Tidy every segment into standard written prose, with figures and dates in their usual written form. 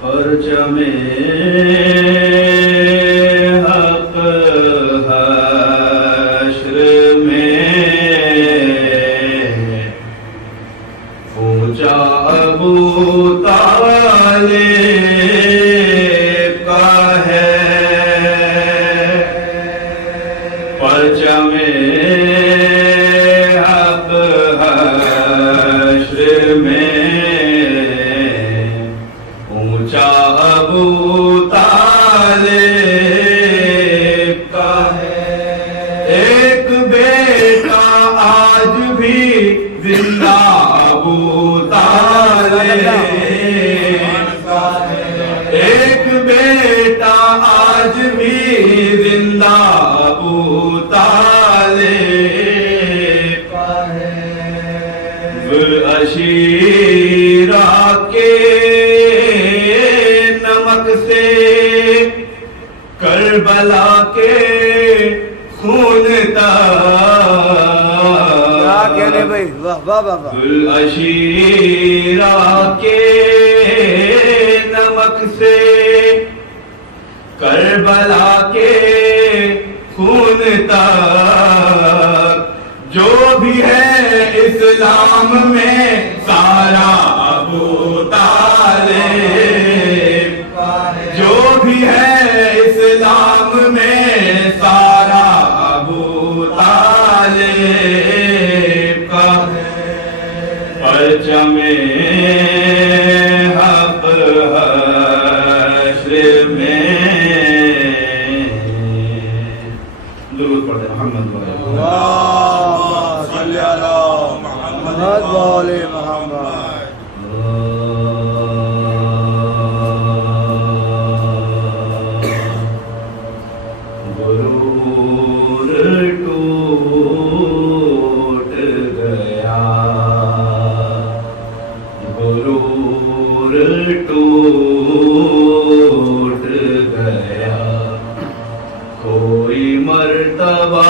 پرچم حق حشر میں اونچا ابو طالب کا ہے، پرچم حق حشر میں اونچا ابو طالب کا ہے۔ ایک بیٹا آج بھی زندہ ابو طالب کا ہے، ایک بیٹا آج بھی زندہ ابو طالب کا ہے۔ عشیرہ کے نمک سے کربلا کے خون تک، عشیرہ کے نمک سے کربلا کے خون تک، جو بھی ہے اسلام میں سارا ابو طالب کا ہے، جو بھی ہے اسلام میں سارا ابو طالب کا ہے۔ پرچم حق حشر میں، درود پڑھتے ہیں محمد وعلى محمد۔ غرور ٹوٹ گیا، غرور ٹوٹ گیا، کوئی مرتبہ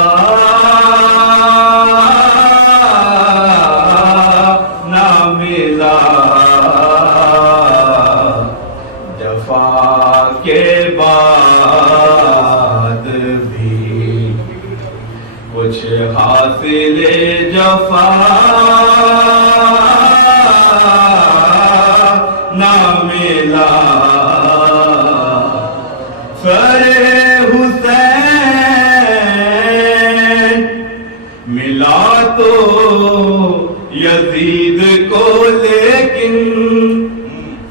کے بعد بھی کچھ حاصل جفا نہ ملا۔ سر حسین ملا تو یزید کو، لیکن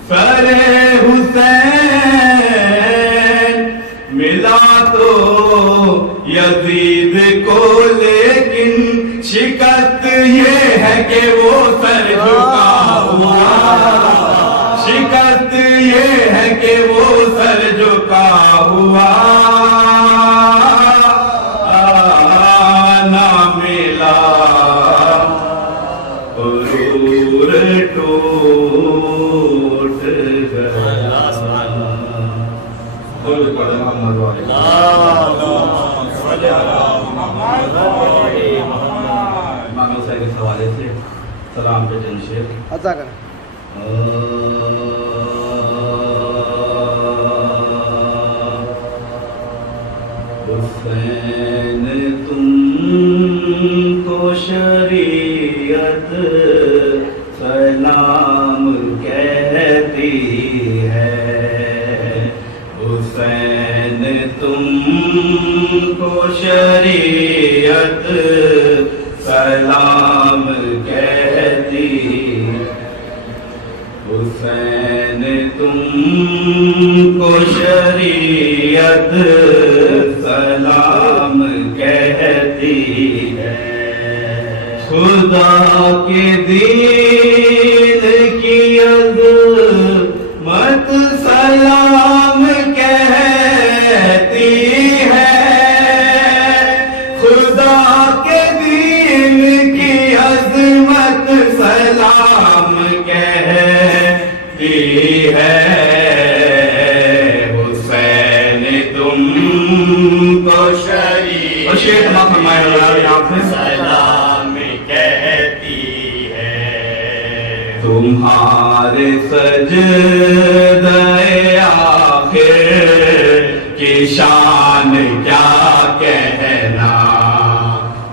سر حسین ملا تو یزید کو، لیکن شکست یہ ہے کہ وہ سر جھکا ہوا، شکست یہ ہے کہ وہ سر جھکا ہوا نہ ملا۔ غرور ٹوٹ گیا، محمد امام حسین کے حوالے سے سلام پہ چند شعر عطا کریں۔ حسین تم کو شریعت سلام کہتی ہے، حسین تم کو شریعت سلام کہتی، حسین تم کو شریعت سلام کہتی ہے۔ خدا کے دین کی عظمت سلام کہتی ہے، خدا کے دین کی عظمت سلام کہتی ہے۔ حسین تم کو شریعت سلام کہتی تمہارے سجدے آخر کی شان کیا کہنا،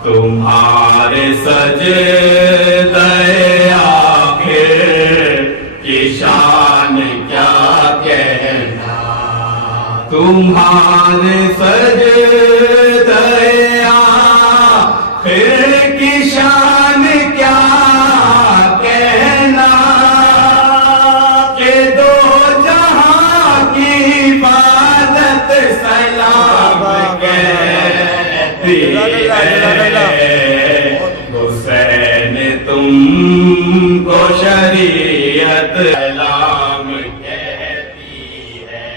تمہارے سجدے آخر کی شان کیا کہنا، تمہارے سجدے آخر کی شان کیا کہنا، کہ دو جہاں کی عبادت سلام کہتی ہے، حسین تم کو شریعت سلام کہتی ہے،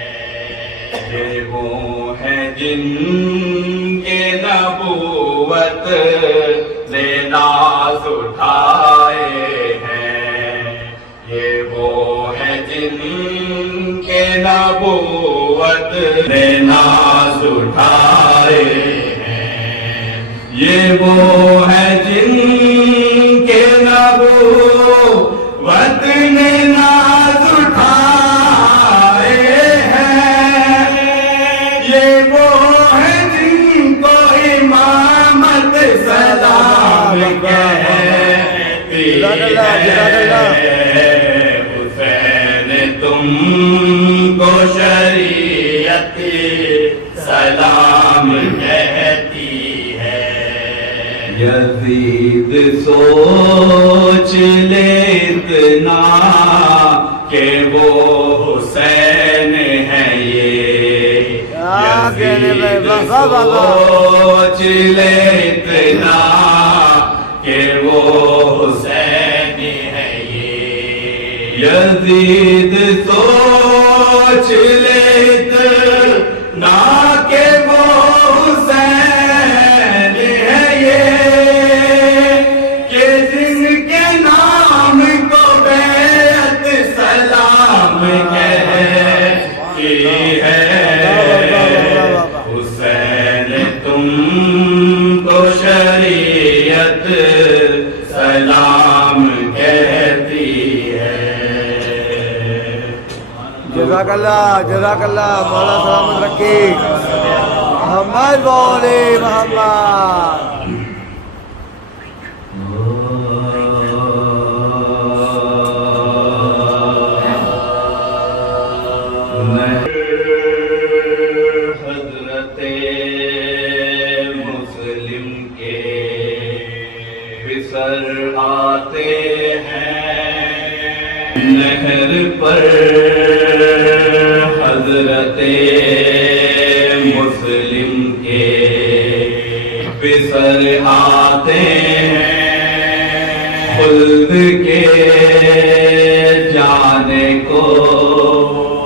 یہ وہ ہیں جن کے نبوت نے ناز اٹھائے ہیں، یہ وہ ہیں جن کے نبوت نے ناز اٹھائے ہیں، یہ وہ ہیں جن کے نبوت نے ناز اٹھائے ہیں، یہ وہ ہیں جن کو امامت سلام کہتی ہے، حسین تم کو شریعت سلام کہتی ہے، یزید سوچ لے اتنا کہ وہ حسین ہے، یزید سوچ لے اتنا کہ وہ حسین ہے، یزید سوچ لے اتنا کہ وہ حسین ہے، کہ جن کے نام کو بیعت سلام کہتی ہے، حسین تم کو شریعت سلام کہتی ہے۔ جزاک اللہ مولا سلامت رکھی، محمد بولے محمد۔ حضرت مسلم کے بسر آتے ہیں نہر پر، حضرت مسلم کے بسر آتے ہیں، خلد کے جانے کو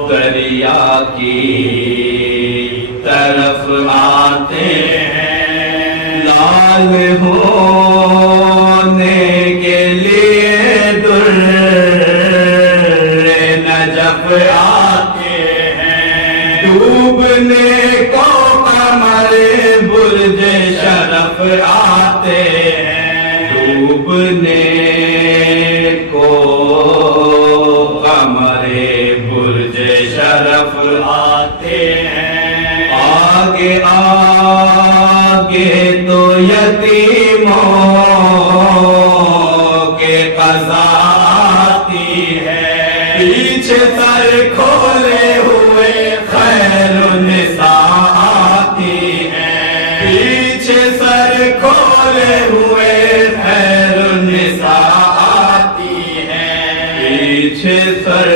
دریا کی طرف آتے ہیں، لال ہونے کے لیے در نجف آتے ہیں، ڈوبنے کو قمر برج شرف آتے ہیں، ڈوبنے کو قمر برج شرف آتے ہیں، آگے آگے تو یتیموں کے قضا آتی ہے، پیچھے سر کھولے ہوئے خیر النساء آتی ہے، پیچھے سر کھولے ہوئے خیر النساء آتی ہے، پیچھے سر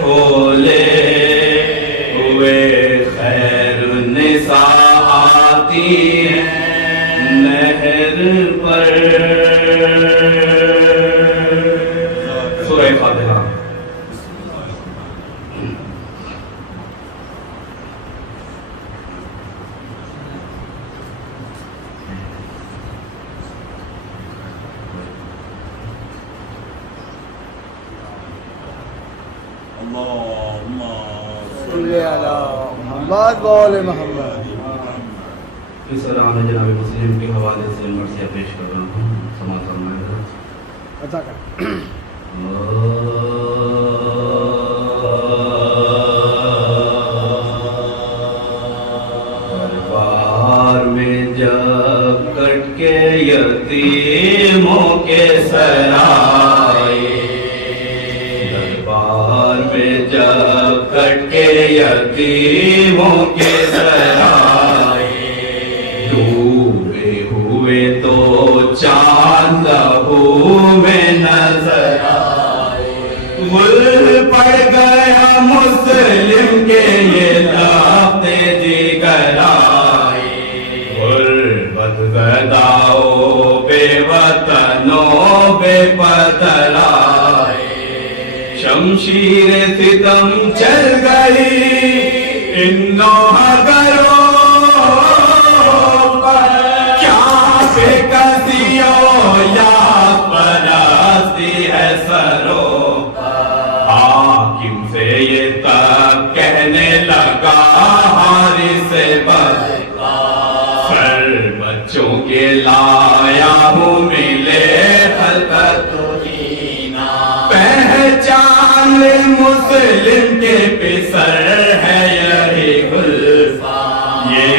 کھولے ہوئے خیر النساء آتی ہے، نہر پر۔ سورہ فاتحہ۔ اللہم صلی علی محمد بولے محمد۔ اس طرح جناب مسلم کے حوالے سے مرثیہ پیش کر رہا ہوں، سماعت فرمائے۔ عطا کریں. دربار میں جب کٹ کے یتیموں کے سرائے، دربار میں جب کٹ کے یتیموں کے سرائے، ڈوبے ہوئے تو چاند میں نظر آئے، غل پڑ گیا مسلم کے یہ لابتے جگر آئے، غربت زداؤ بے وطنوں بے پتر آئے، شمشیر ستم چل گئی ان نوحہ گروں پر، کیا بے کسیوں یا پرستی ہے سروں پر، حاکم سے یہ تب کہنے لگا حارث بدکار، سر بچوں کے لایا ہوں ملے خلقت پہچان مسلم کے پسر ہے یہی گلفام، یہ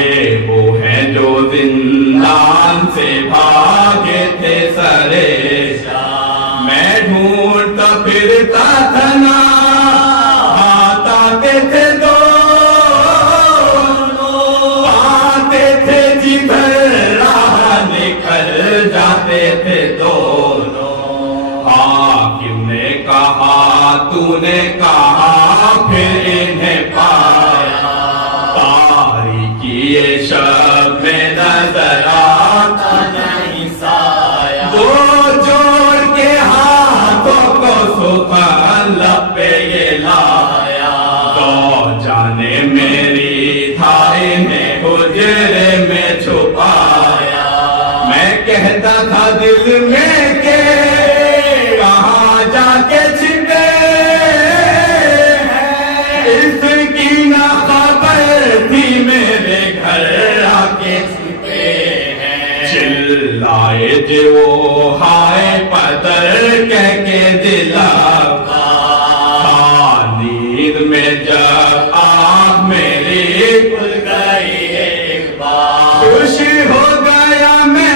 وہ ہیں جو زندان سے بھاگے تھے سرے شام، میں ڈھونڈتا پھرتا تھا نا ہاتھ آتے تھے دونوں، آتے تھے جدھر راہ نکل جاتے تھے دونوں، حاکم نے کہا تو نے کہا پھر انہیں پایا، تاریکی شب میں نظر آتا نہیں سایہ، وہ جوڑ کے ہاتھوں کو سخن لب پہ یہ لایا، تو جانے میری تھا انہیں حجرے میں چھپایا، میں کہتا تھا دل میں کہ کہاں جا کے چھپے ہیں، اس کی نہ خبر تھی میرے گھر آ کے چھپے ہیں، چلائے جو ہائے پدر کہہ کے دلا نیند میں جب آنکھ میری کھل گئی ایک بار، خوشی ہو گیا میں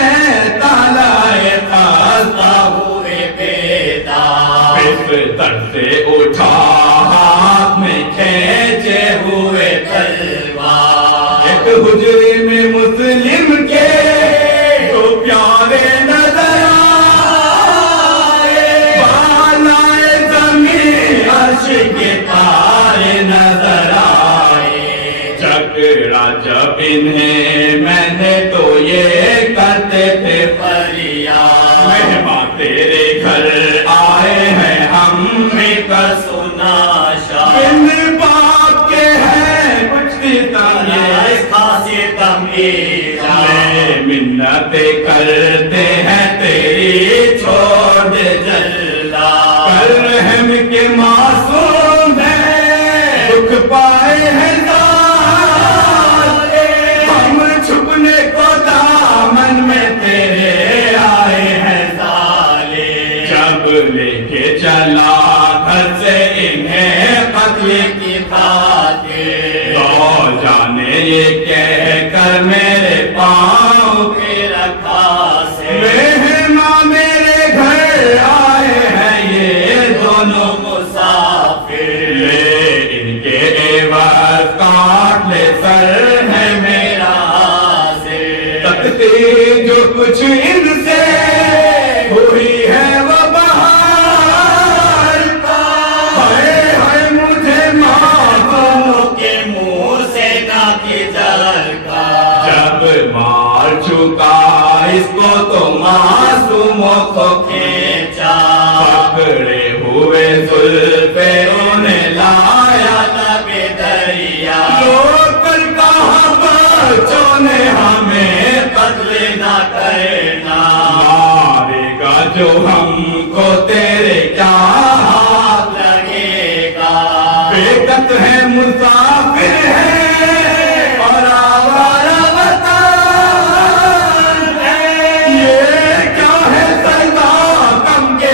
تالائے خستہ ہوئے بیدار، بستر سے اٹھا ہاتھ میں کھینچے ہوئے تلوار، ایک حجرے میں مسلم کے دو پیارے نظر آئے، بالائے زمین عرش کے تارے نظر آئے، جھگڑا جب انہیں میں نے تو یہ کرتے تھے فریاد، مہمان تیرے گھر آئے ہیں ہم میں کر سنا شاہ، بن باپ کے ہیں کچھ ستم یہ خاصی تمیز، منتیں کرتے ہیں تیری چھوڑ دے جلا، کر رحم کے معصوم ہیں دکھ پائے ہیں سارے، ہم چھپنے کو دامن میں تیرے آئے ہیں سالے، جب لے کے چلا گھر سے انہیں قتل کی خاطر، تو جانے یہ کہہ کر میرے پاؤں پہ رکھا سے، مہمان میرے گھر آئے ہیں یہ دونوں مسافر، لے ان کے عوض کاٹ لے سر ہے میرا حاضر، تکتی جو کچھ ان سے ہوئی ہے وہ بہار کا، ہائے ہائے مجھے معصوموں کے منہ سے نہ کی جل کا، جب مار چکا اس کو تو معصوموں کو کھینچا، پکڑے ہوئے زلفے انہیں لایا تب دریا، روک کر کہا بچوں نے ہمیں قتل نہ کرنا، مارے گا جو ہم کو تیرے کیا ہاتھ لگے گا، بیکت ہے مسافر ہے اور آوارہ وطن ہے، یہ کیا ہے سزا کم کے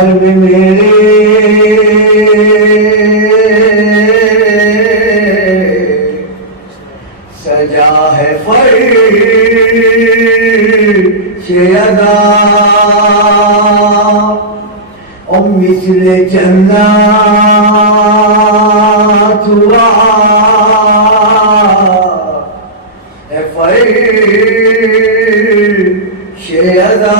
قلب میرے سجا ہے فرش ادا اور مثل جنات ہوا ہے فرش ادا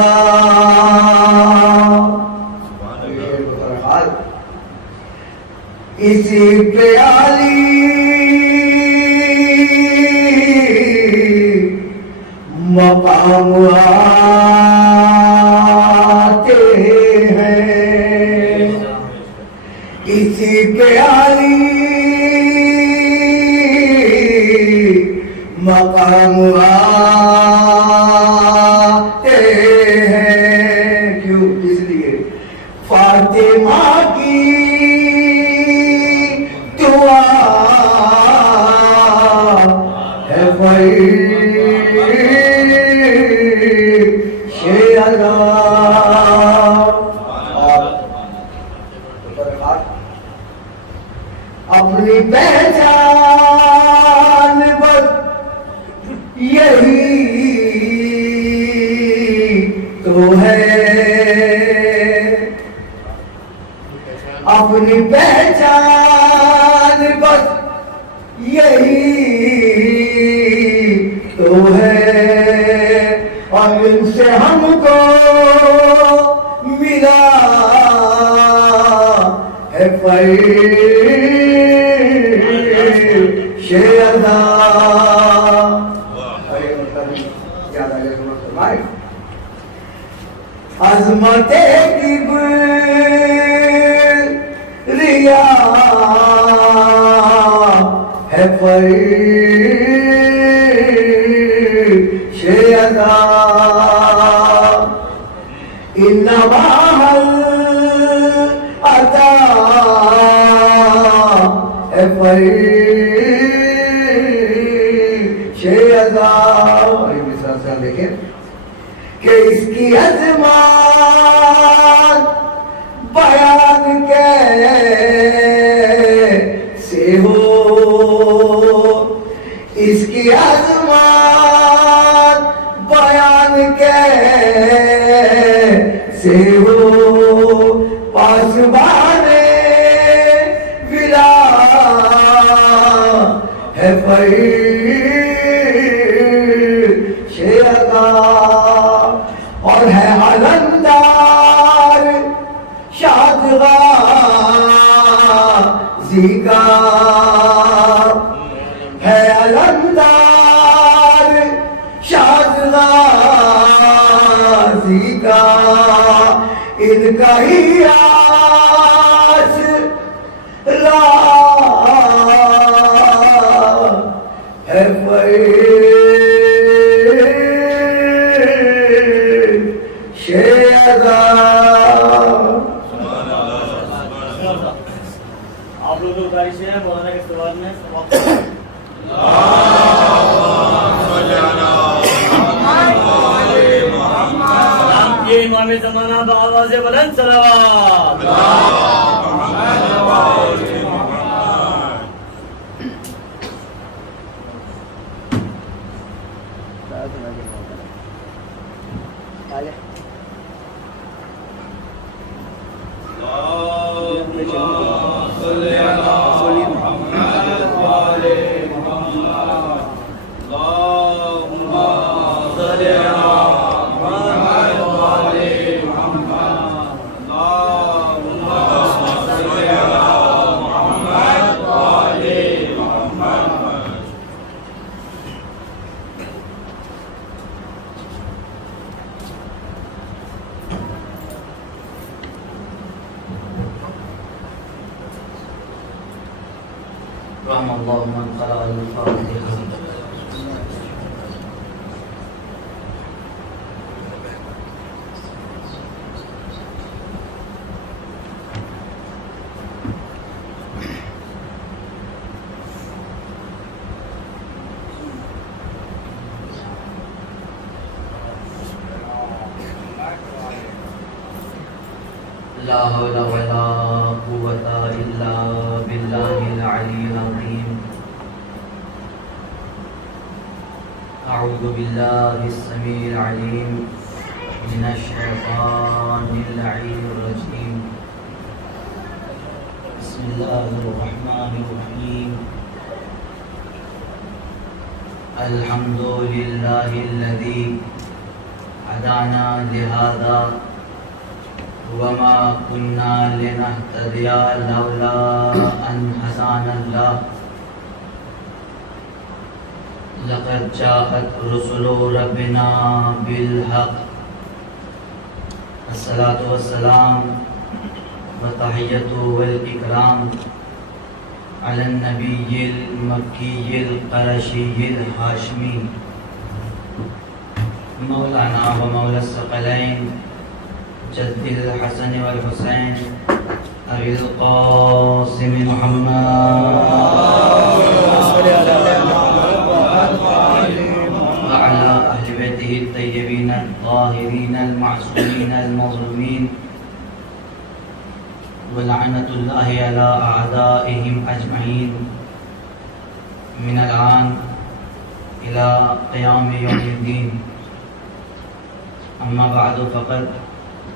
اسی پیالی مقام آتے ہیں اسی پیالی مقام آتے ہیں کیوں اس لیے فاطمہ کی دعا ہے اپنی پہچان بس یہی تو ہے اپنی پہچان بس یہی تو ہے اور ان سے ہم کو ملا ہے فرش ادا عظمت کبریا ہے فرش ادا انما عطا ہے فرش ادا اور یہ مثال سے دیکھیں کہ اس کی عظمت بیان کیسے ہو اس کی عظمت بیان کیسے ہو پاسبان ولا ہے فرش ادا اور ہے علمدار شاد غازی کا ہے علمدار شاد غازی کا ان کا ہی آسرا ہے فرش ادا آپ لوگ جو بارش ہے مولانا کے سوال میں یہ امام زمانہ بآواز بلند صلوات رحم الله من قرأ الفاتحة. لا حول ولا قوة إلا بالله العلي العظيم. أعوذ بالله السميع العليم من الشيطان اللعين الرجيم. بسم الله الرحمن الرحيم. الحمد لله الذي هدانا لهذا وما كنا لنهتدي لولا أن هدانا الله. لقد جاءت رسل ربنا بالحق. الصلاة والسلام وتحية والإكرام على النبي المكي القرشي الهاشمي مولانا ومولى الثقلين جد الحسن والحسين أبي القاسم محمد وعلى أهل بيته الطيبين الطاهرين المعصومين المظلومين ولعنة الله على أعدائهم أجمعين من الآن إلى قيام يوم الدين. أما بعد فقد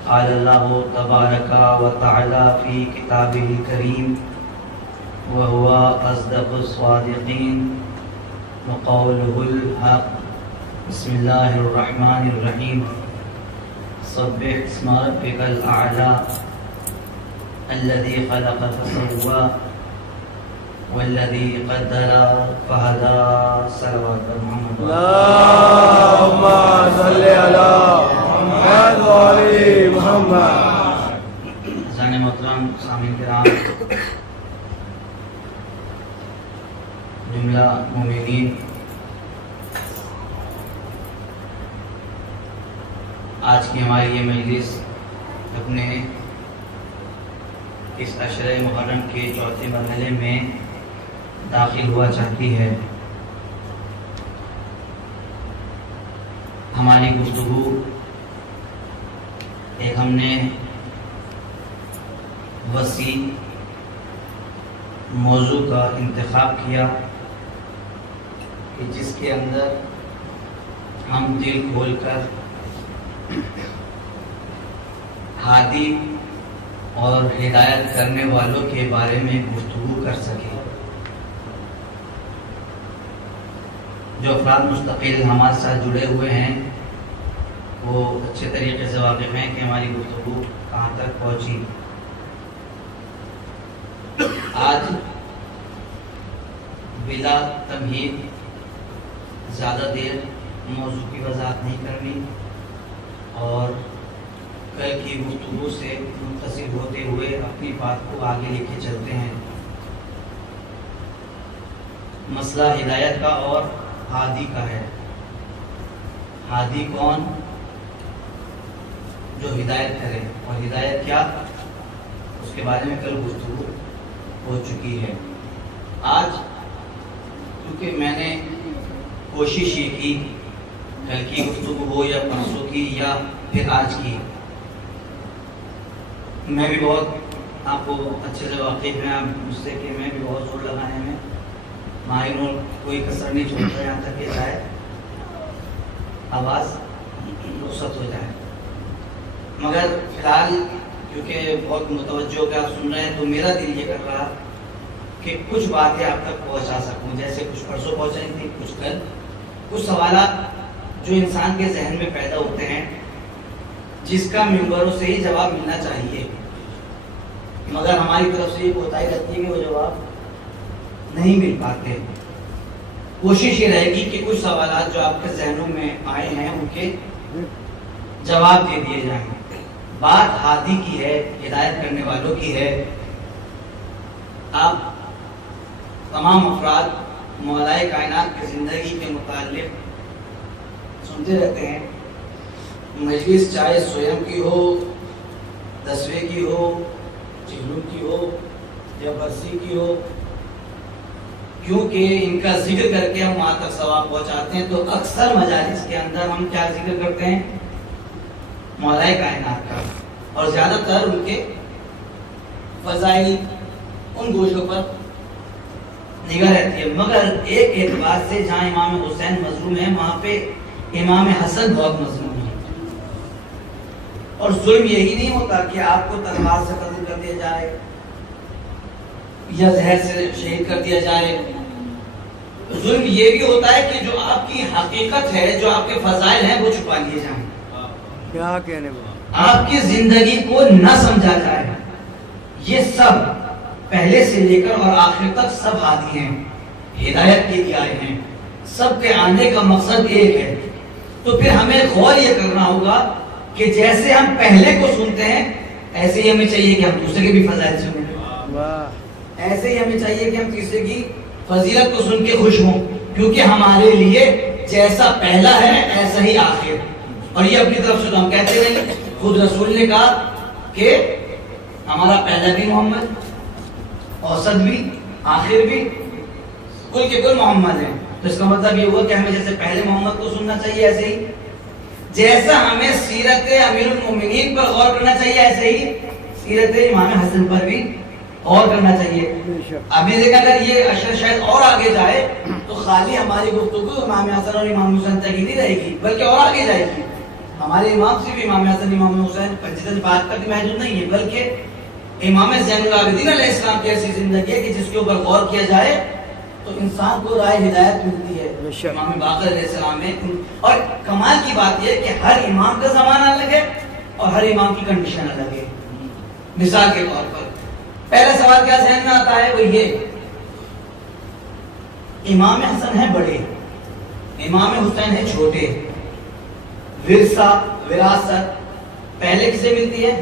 قال الله تبارك وتعالى في كتابه الكريم وهو أصدق الصادقين وقوله الحق. بسم الله الرحمن الرحيم. سبح اسم ربك الأعلى الذي خلق فسوى والذي قدر فهدى. صلوات محمد. اللهم صل على محمد وعلى محمد. حضرات محترم سامعین کرام، جملہ مومنین، آج کی ہماری یہ مجلس اپنے اس عشرہ محرم کے چوتھے مرحلے میں داخل ہوا چاہتی ہے. ہماری گفتگو ایک ہم نے وسیع موضوع کا انتخاب کیا کہ جس کے اندر ہم دل کھول کر ہادی اور ہدایت کرنے والوں کے بارے میں گفتگو کر سکے. جو افراد مستقل ہمارے ساتھ جڑے ہوئے ہیں وہ اچھے طریقے سے واقف ہیں کہ ہماری گفتگو کہاں تک پہنچی. آج بلا تمہید زیادہ دیر موضوع کی وضاحت نہیں کرنی اور کل کی گفتگو سے متصل ہوتے ہوئے اپنی بات کو آگے لے کے چلتے ہیں. مسئلہ ہدایت کا اور ہادی کا ہے. ہادی کون؟ جو ہدایت کرے، اور ہدایت کیا، اس کے بارے میں کل گفتگو ہو چکی ہے. آج کیونکہ میں نے کوشش یہ کی کل کی گفتگو ہو یا پرسوں کی یا پھر آج کی، میں بھی بہت آپ کو اچھے سے واقف ہیں مجھ سے کہ میں بھی بہت زور لگانے میں ماہر ہوں، کوئی کسر نہیں چھوڑتا یہاں تک کہ شاید آواز رخصت ہو جائے. مگر فی الحال کیونکہ بہت متوجہ ہو کے آپ سن رہے ہیں تو میرا دل یہ کر رہا کہ کچھ باتیں آپ تک پہنچا سکوں، جیسے کچھ پرسوں پہنچائی تھی، کچھ کل، کچھ سوالات جو انسان کے ذہن میں پیدا ہوتے ہیں جس کا ممبروں سے ہی جواب ملنا چاہیے، مگر ہماری طرف سے یہ کوتاہی رہتی ہے کہ وہ جواب نہیں مل پاتے. کوشش یہ رہے گی کہ کچھ سوالات جو آپ کے ذہنوں میں آئے ہیں ان کے جواب دے دیے جائیں. بات ہادی کی ہے، ہدایت کرنے والوں کی ہے. آپ تمام افراد مولائے کائنات کی زندگی کے متعلق سنتے رہتے ہیں. مجلس چاہے سویم کی ہو، دسویں کی ہو، چہلم کی ہو یا برسی کی ہو، کیونکہ ان کا ذکر کر کے ہم وہاں تک ثواب پہنچاتے ہیں. تو اکثر مجالس کے اندر ہم کیا ذکر کرتے ہیں؟ مولائے کائنات کا. اور زیادہ تر ان کے فضائل ان گوشوں پر نگاہ رہتی ہے. مگر ایک اعتبار سے جہاں امام حسین مظلوم ہے وہاں پہ امام حسن بہت مظلوم ہے. اور ظلم یہی نہیں ہوتا کہ آپ کو تلوار سے قتل کر دیا جائے یا زہر سے شہید کر دیا جائے. ظلم یہ بھی ہوتا ہے کہ جو آپ کی حقیقت ہے, جو آپ کے فضائل ہیں, وہ چھپا لیے جائیں. کیا کہنے میں آپ کی زندگی کو نہ سمجھا جائے. یہ سب پہلے سے لے کر اور آخر تک سب ہادی ہیں, ہدایت کے لیے آئے ہیں. سب کے آنے کا مقصد ایک ہے. تو پھر ہمیں غور یہ کرنا ہوگا کہ جیسے ہم پہلے کو سنتے ہیں ایسے ہی ہمیں چاہیے کہ ہم دوسرے کے بھی فضائل سنیں. ایسے ہی ہمیں چاہیے کہ ہم تیسرے کی فضیلت کو سن کے خوش ہوں, کیونکہ ہمارے لیے جیسا پہلا ہے ایسا ہی آخر. اور یہ اپنی طرف سے تو ہم کہتے نہیں, خود رسول نے کہا کہ ہمارا پہلا بھی محمد, اوسط بھی, آخر بھی, کل کے کل محمد ہے. تو اس کا مطلب یہ ہوا کہ ہمیں جیسے پہلے محمد کو سننا چاہیے ایسے ہی, جیسا ہمیں سیرت امیر المومنین پر غور کرنا چاہیے ایسے ہی سیرت امام حسن پر بھی غور کرنا چاہیے. ابھی دیکھا اگر یہ اشر شاید اور آگے جائے تو خالی ہماری گفتگو امام حسن اور امام حسین تک ہی نہیں رہے گی, بلکہ اور آگے جائے گی. ہمارے امام سے بھی امام حسن امام حسین پنجتن بات تک محدود نہیں ہے, بلکہ امام زین العابدین علیہ السلام کی ایسی زندگی ہے کہ جس کے اوپر غور کیا جائے تو انسان کو رائے ہدایت ملتی ہے. امام باقر علیہ السلام میں, اور کمال کی بات یہ ہے کہ ہر امام کا زمانہ الگ ہے اور ہر امام کی کنڈیشن الگ ہے. مثال کے طور پر پہلا سوال کیا ذہن میں آتا ہے, وہ یہ, امام حسن ہے بڑے, امام حسین ہے چھوٹے, ورثہ وراثت پہلے کسے ملتی ہے؟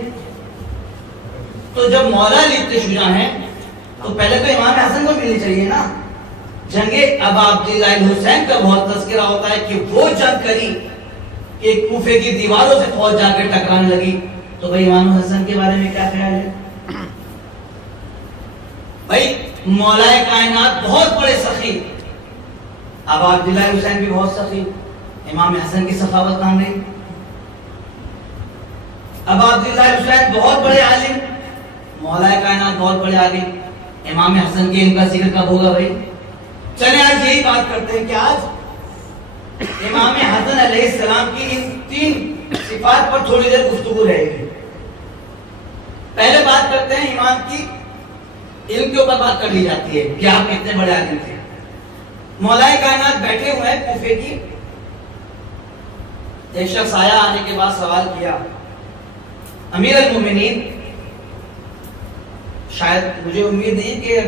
تو جب مولا علی اتنے شجاع ہیں تو پہلے تو امام حسن کو ملنی چاہیے نا. جنگ ابا عبداللہ الحسین کا بہت تذکرہ ہوتا ہے کہ وہ جنگ کری کہ کوفے کی دیواروں سے فوج جا کے ٹکرانے لگی. تو بھائی امام حسن کے بارے میں کیا خیال ہے؟ بھائی مولا کائنات بہت بڑے سخی, ابا عبداللہ الحسین بھی بہت سخی, امام حسن کی سخاوت کہاں گئی؟ ابا عبداللہ الحسین بہت بڑے عالم, مولا کائنات بہت بڑے عالم, امام حسن کے علم کا ذکر کب ہوگا بھائی؟ چلیں آج یہی بات کرتے ہیں کہ آج امام حسن علیہ السلام کی ان 3 صفات پر تھوڑی دیر گفتگو رہے گی. پہلے بات کرتے ہیں امام کی علم کے اوپر بات کر لی جاتی ہے کہ آپ کتنے بڑے عالم تھے. مولا کائنات بیٹھے ہوئے ہیں کوفے کی, ایک شخص آیا, آنے کے بعد سوال کیا, امیر المومنین, شاید مجھے امید نہیں کہ,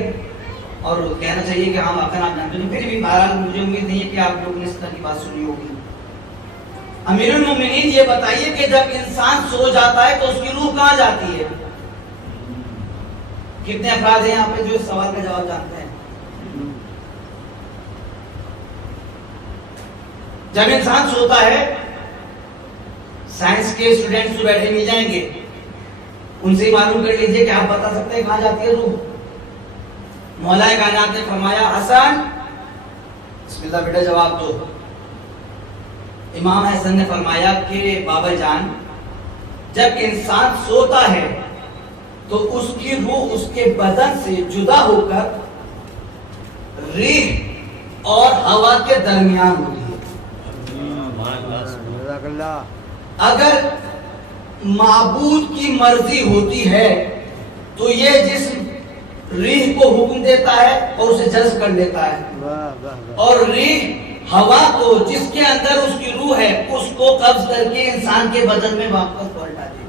اور کہنا چاہیے کہ ہاں واقعا آپ جانتے ہیں, پھر بھی بہرحال مجھے امید نہیں ہے کہ آپ لوگوں نے اس طرح کی بات سنی ہوگی. امیر المومنین یہ بتائیے کہ جب انسان سو جاتا ہے تو اس کی روح کہاں جاتی ہے؟ کتنے افراد ہیں یہاں پہ جو اس سوال کا جواب جانتے ہیں؟ جب انسان سوتا ہے, سائنس کے اسٹوڈنٹس جو بیٹھے مل جائیں گے, ان سے معلوم کر لیجئے کہ آپ بتا سکتے ہیں کہاں جاتی ہے روح؟ مولا کائنات نے فرمایا, حسن بسم اللہ بیٹا جواب دو. امام حسن نے فرمایا کہ بابا جان, جب انسان سوتا ہے تو اس کی روح اس کے بدن سے جدا ہو کر ریح اور ہوا کے درمیان ہوتی ہے. اگر معبود کی مرضی ہوتی ہے تو یہ جسم ریح کو حکم دیتا ہے اور اسے جذب کر لیتا ہے, اور ریح ہوا کو جس کے اندر اس کی روح ہے اس کو قبض کر کے انسان کے بدن میں واپس پلٹا دیتی ہے.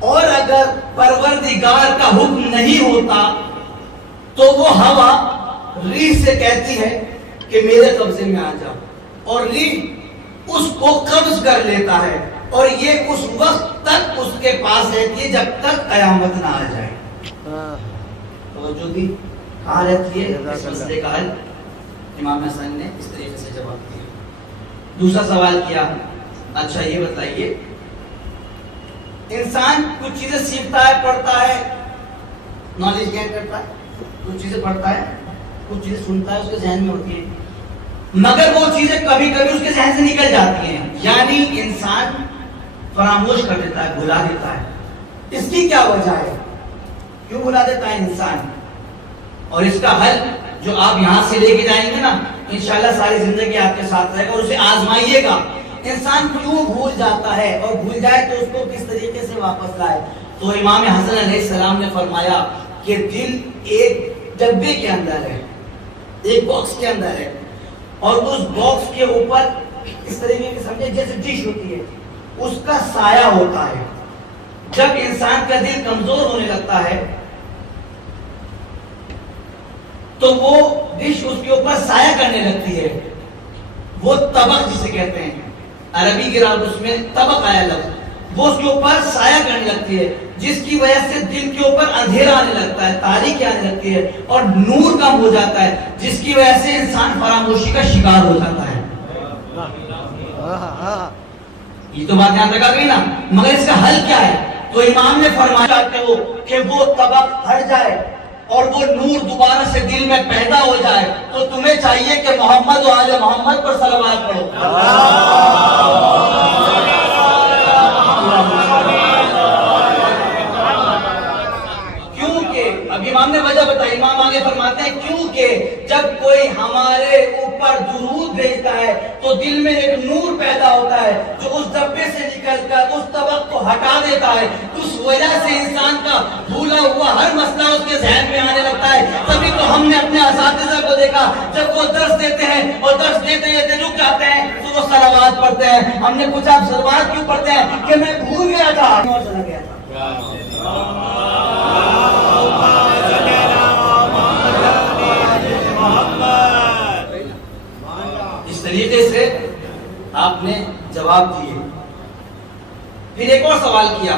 اور اگر پروردگار کا حکم نہیں ہوتا تو وہ ہوا ریح سے کہتی ہے کہ میرے قبضے میں آ جاؤ, اور ریح اس کو قبض کر لیتا ہے, اور یہ اس وقت تک اس کے پاس رہتی ہے جب تک قیامت نہ آ جائے. توجہ دی, کہاں رہتی ہے؟ اس مسئلے کا حل امام حسن نے اس طریقے سے جواب دیا. دوسرا سوال کیا, اچھا یہ بتائیے, انسان کچھ چیزیں سیکھتا ہے, پڑھتا ہے, نالج گین کرتا ہے, کچھ چیزیں پڑھتا ہے, کچھ چیزیں سنتا ہے, اس کے ذہن میں ہوتی ہیں, مگر وہ چیزیں کبھی کبھی اس کے ذہن سے نکل جاتی ہیں. یعنی انسان فراموش کر دیتا ہے، بھلا دیتا ہے. اس کی کیا وجہ ہے؟ کیوں بھلا دیتا ہے انسان؟ اور اس کا حل جو آپ یہاں سے لے کے جائیں گے نا، انشاءاللہ ساری زندگی آپ کے ساتھ رہے گا، اور اسے آزمائیے گا. انسان کیوں بھول جاتا ہے، اور بھول جائے تو اس کو کس طریقے سے واپس لائے؟ تو امام حسن علیہ السلام نے فرمایا کہ دل ایک ڈبے کے اندر ہے، ایک باکس کے اندر ہے، اور اس باکس کے اوپر اس طریقے سے سمجھے جیسے ڈش ہوتی ہے، اس کا سایہ ہوتا ہے. جب انسان کا دل کمزور ہونے لگتا ہے تو وہ ڈش اس کے اوپر سایہ کرنے لگتی ہے. وہ طبق جسے کہتے ہیں، عربی کی رات اس میں طبق آیا لفظ، وہ اس کے اوپر سایہ کرنے لگتی ہے، جس کی وجہ سے دل کے اوپر اندھیرا آنے لگتا ہے، تاریکی آنے لگتی ہے، اور نور کم ہو جاتا ہے، جس کی وجہ سے انسان فراموشی کا شکار ہو جاتا ہے. یہ تو بات یاد رکھا گئی نا. مگر اس کا حل کیا ہے؟ تو امام نے فرمایا کہ وہ طبق ہٹ جائے اور وہ نور دوبارہ سے دل میں پیدا ہو جائے. تو تمہیں چاہیے کہ محمد و آل محمد پر صلوات پڑھو. کیونکہ اب امام نے وجہ بتائی. امام آگے فرماتے ہیں کیونکہ جب کوئی ہمارے اوپر درود بھیجتا ہے تو دل میں ایک نور پیدا ہوتا ہے جو اس ڈبے سے نکل کر اس طبق کو ہٹا دیتا ہے. اس وجہ سے انسان کا بھولا ہوا ہر مسئلہ اس کے ذہن میں آنے لگتا ہے. تبھی تو ہم نے اپنے اساتذہ کو دیکھا جب وہ درس دیتے ہیں اور درس دیتے دیتے رک جاتے ہیں تو وہ صلوات پڑھتے ہیں. ہم نے پوچھا آپ صلوات کیوں پڑھتے ہیں؟ کہ میں بھول گیا تھا اور چلا گیا تھا. اس طریقے سے آپ نے جواب دیے. پھر ایک اور سوال کیا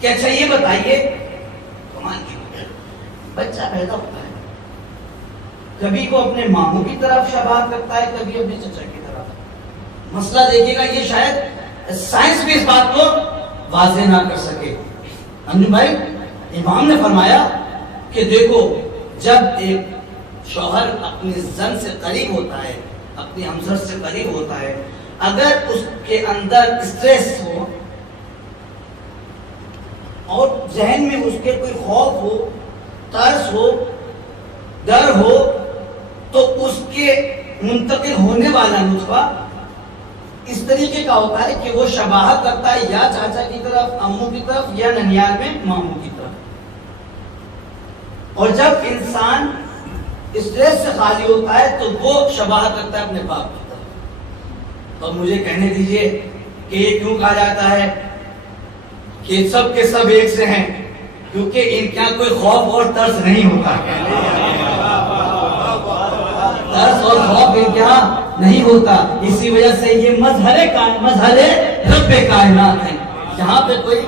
کہ اچھا یہ بتائیے، کمال کی بچہ پیدا ہوتا ہے، کبھی کو اپنے ماموں کی طرف شباہت کرتا ہے، کبھی اپنے چچا کی طرف. مسئلہ دیکھیے گا، یہ شاید سائنس بھی اس بات کو واضح نہ کر سکے. انجم بھائی، امام نے فرمایا کہ دیکھو جب ایک شوہر اپنی زن سے قریب ہوتا ہے، اپنی ہمسر سے قریب ہوتا ہے، اگر اس کے اندر اسٹریس ہو اور ذہن میں اس کے کوئی خوف ہو، ترس ہو، ڈر ہو، تو اس کے منتقل ہونے والا نطفہ اس طریقے کا ہوتا ہے کہ وہ شباہت کرتا ہے یا چاچا کی طرف، امو کی طرف، یا ننیال میں ماموں کی طرف. اور جب انسان اسٹریس سے خالی ہوتا ہے تو وہ شباہت کرتا ہے اپنے باپ کی طرف. تو مجھے کہنے دیجئے کہ یہ کیوں کہا جاتا ہے کہ سب کے سب ایک سے ہیں؟ کیونکہ ان کا کوئی خوف اور ترس نہیں ہوتا. ترس اور خوف ان کا نہیں ہوتا. اسی وجہ سے یہ مظہر رب کائنات ہے. یہاں پہ کوئی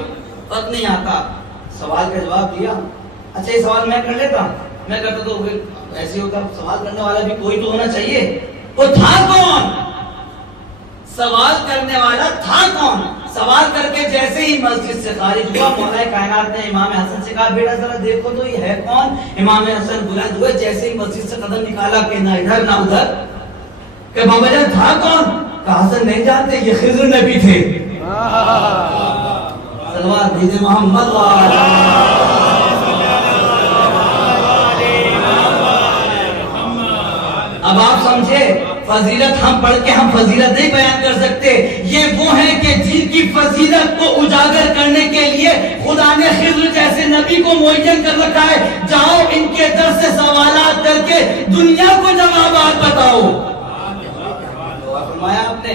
فرق نہیں آتا. سوال کا جواب دیا. اچھا یہ سوال میں کر لیتا، میں کرتا تو ایسے ہوتا. سوال کرنے والا بھی کوئی تو ہونا چاہیے. وہ تھا کون؟ سوال کرنے والا تھا کون؟ سوال کر کے جیسے ہی مسجد سے خارج ہوا، مولا کائنات نے امام حسن سے کہا بیٹا ذرا دیکھو تو یہ ہے کون؟ امام حسن بلند ہوئے، جیسے ہی مسجد سے قدم نکالا کہ نہ ادھر نہ ادھر، کہ بابا جان تھا کون؟ کہا حسن نہیں جانتے، یہ خضر نبی تھے. صلوات دیجئے محمد اب آپ سمجھے فضیلت ہم پڑھ کے ہم فضیلت نہیں بیان کر سکتے. یہ وہ ہیں کہ جن کی فضیلت کو اجاگر کرنے کے لیے خدا نے خضر جیسے نبی کو معین کر رکھا ہے. جاؤ ان کے در سے سوالات کر کے دنیا کو جوابات بتاؤ. فرمایا آپ نے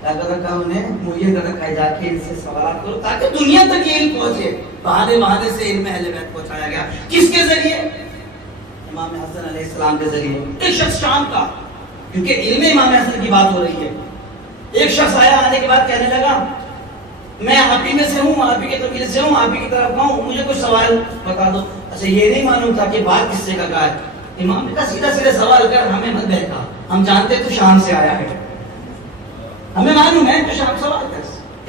کیا کر رکھا، انہیں معین کر رکھا ہے، جا کے ان سے سوالات کرو تاکہ دنیا تک یہ علم پہنچے. بہانے سے علم اہل بیت پہنچایا گیا. کس کے ذریعے؟ امام حسن علیہ السلام کے ذریعے. ایک شخص شام کا، کیونکہ علم امام حسن کی بات ہو رہی ہے، ایک شخص آیا، آنے کے بعد کہنے لگا میں آپ ہی میں سے ہوں، آپ ہی کے قبیلے سے ہوں، آپ ہی کی طرف کا ہوں، مجھے کچھ سوال بتا دو. اچھا یہ نہیں معلوم تھا کہ بات کس سے کا کہا ہے. امام نے کہا سیدھا سیدھا سوال کر، ہمیں مت بہکا، ہم جانتے تو شام سے آیا ہے، ہمیں معلوم ہے تو شام سوال کر.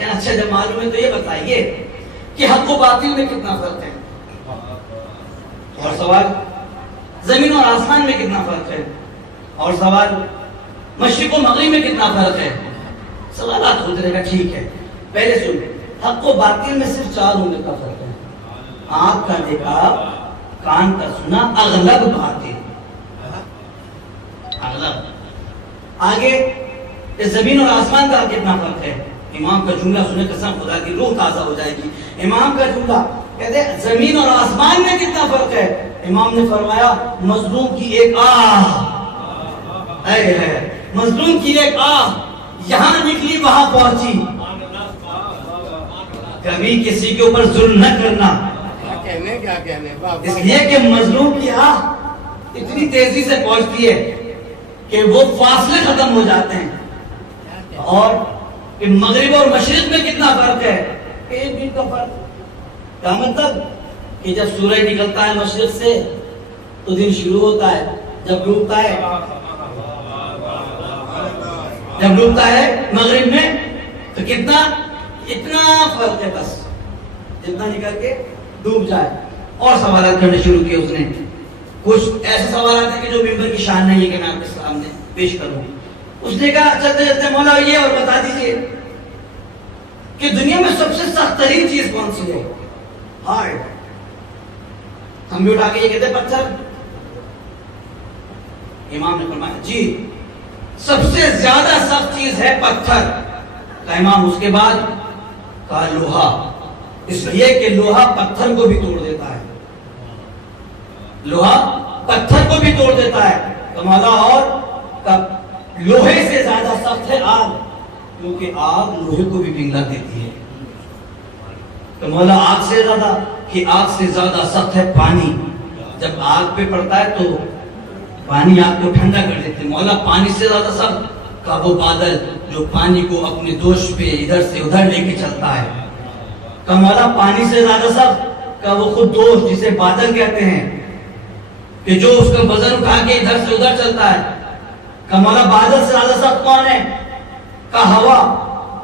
اچھا جب معلوم ہے تو یہ بتائیے کہ حق و باطل میں کتنا فرق ہے، اور سوال زمین اور آسمان میں کتنا فرق ہے، اور سوال مشرق و مغرب میں کتنا فرق ہے. سوالات ہوتے رہے گا. ٹھیک ہے، پہلے سن، حق و باطل میں صرف 4 امور کا فرق ہے. آنکھ کا دیکھا، کان کا سنا، اغلب باتیں اغلب. آگے اس زمین اور آسمان کا کتنا فرق ہے. امام کا جملہ سنے قسم خدا کی روح تازہ ہو جائے گی. امام کا جملہ کہتے ہیں زمین اور آسمان میں کتنا فرق ہے. امام نے فرمایا مظلوم کی ایک آہ، مظلوم کی ایک آہ یہاں نکلی وہاں پہنچی. کبھی کسی کے اوپر ظلم نہ کرنا، کیا کہنے اس لیے کہ مظلوم کی آہ اتنی تیزی سے پہنچتی ہے کہ وہ فاصلے ختم ہو جاتے ہیں. اور کہ مغرب اور مشرق میں کتنا فرق ہے، 1 دن کا فرق. کیا مطلب کہ جب سورج نکلتا ہے مشرق سے تو دن شروع ہوتا ہے، جب ڈوبتا ہے مغرب میں تو کتنا اتنا فرق ہے، بس جتنا نکل کے ڈوب جائے. اور سوالات کرنے شروع کیے اس نے. کچھ ایسے سوالات ہیں کہ جو ممبر کی شان نہیں ہے کہ میں آپ کے سامنے پیش کروں. اس نے کہا چلتے چلتے مولا یہ اور بتا دیجئے کہ دنیا میں سب سے سخت ترین چیز کون سی ہے. ہارڈ. ہم بھی اٹھا کے یہ کہتے ہیں پتھر. امام نے فرمایا جی سب سے زیادہ سخت چیز ہے پتھر. کہا امام اس کے بعد؟ کہا لوہا. اس لیے کہ لوہا پتھر کو بھی توڑ دیتا ہے. لوہا پتھر کو بھی توڑ دیتا ہے. تو مولا اور لوہے سے زیادہ سخت ہے آگ، کیونکہ آگ لوہے کو بھی پنگلا دیتی ہے. تو مولا آگ سے زیادہ کہ آگ سے زیادہ سخت ہے پانی. جب آگ پہ پڑتا ہے تو پانی آگ کو ٹھنڈا کر دیتے. مولا پانی سے زیادہ سخت کا وہ بادل جو پانی کو اپنے دوش پہ ادھر سے ادھر لے کے چلتا ہے. کا مولا پانی سے زیادہ سخت کا وہ خود دوش جسے بادل کہتے ہیں کہ جو اس کا وزن اٹھا کے ادھر سے ادھر چلتا ہے. کا مولا بادل سے زیادہ سخت کون ہے؟ کا ہوا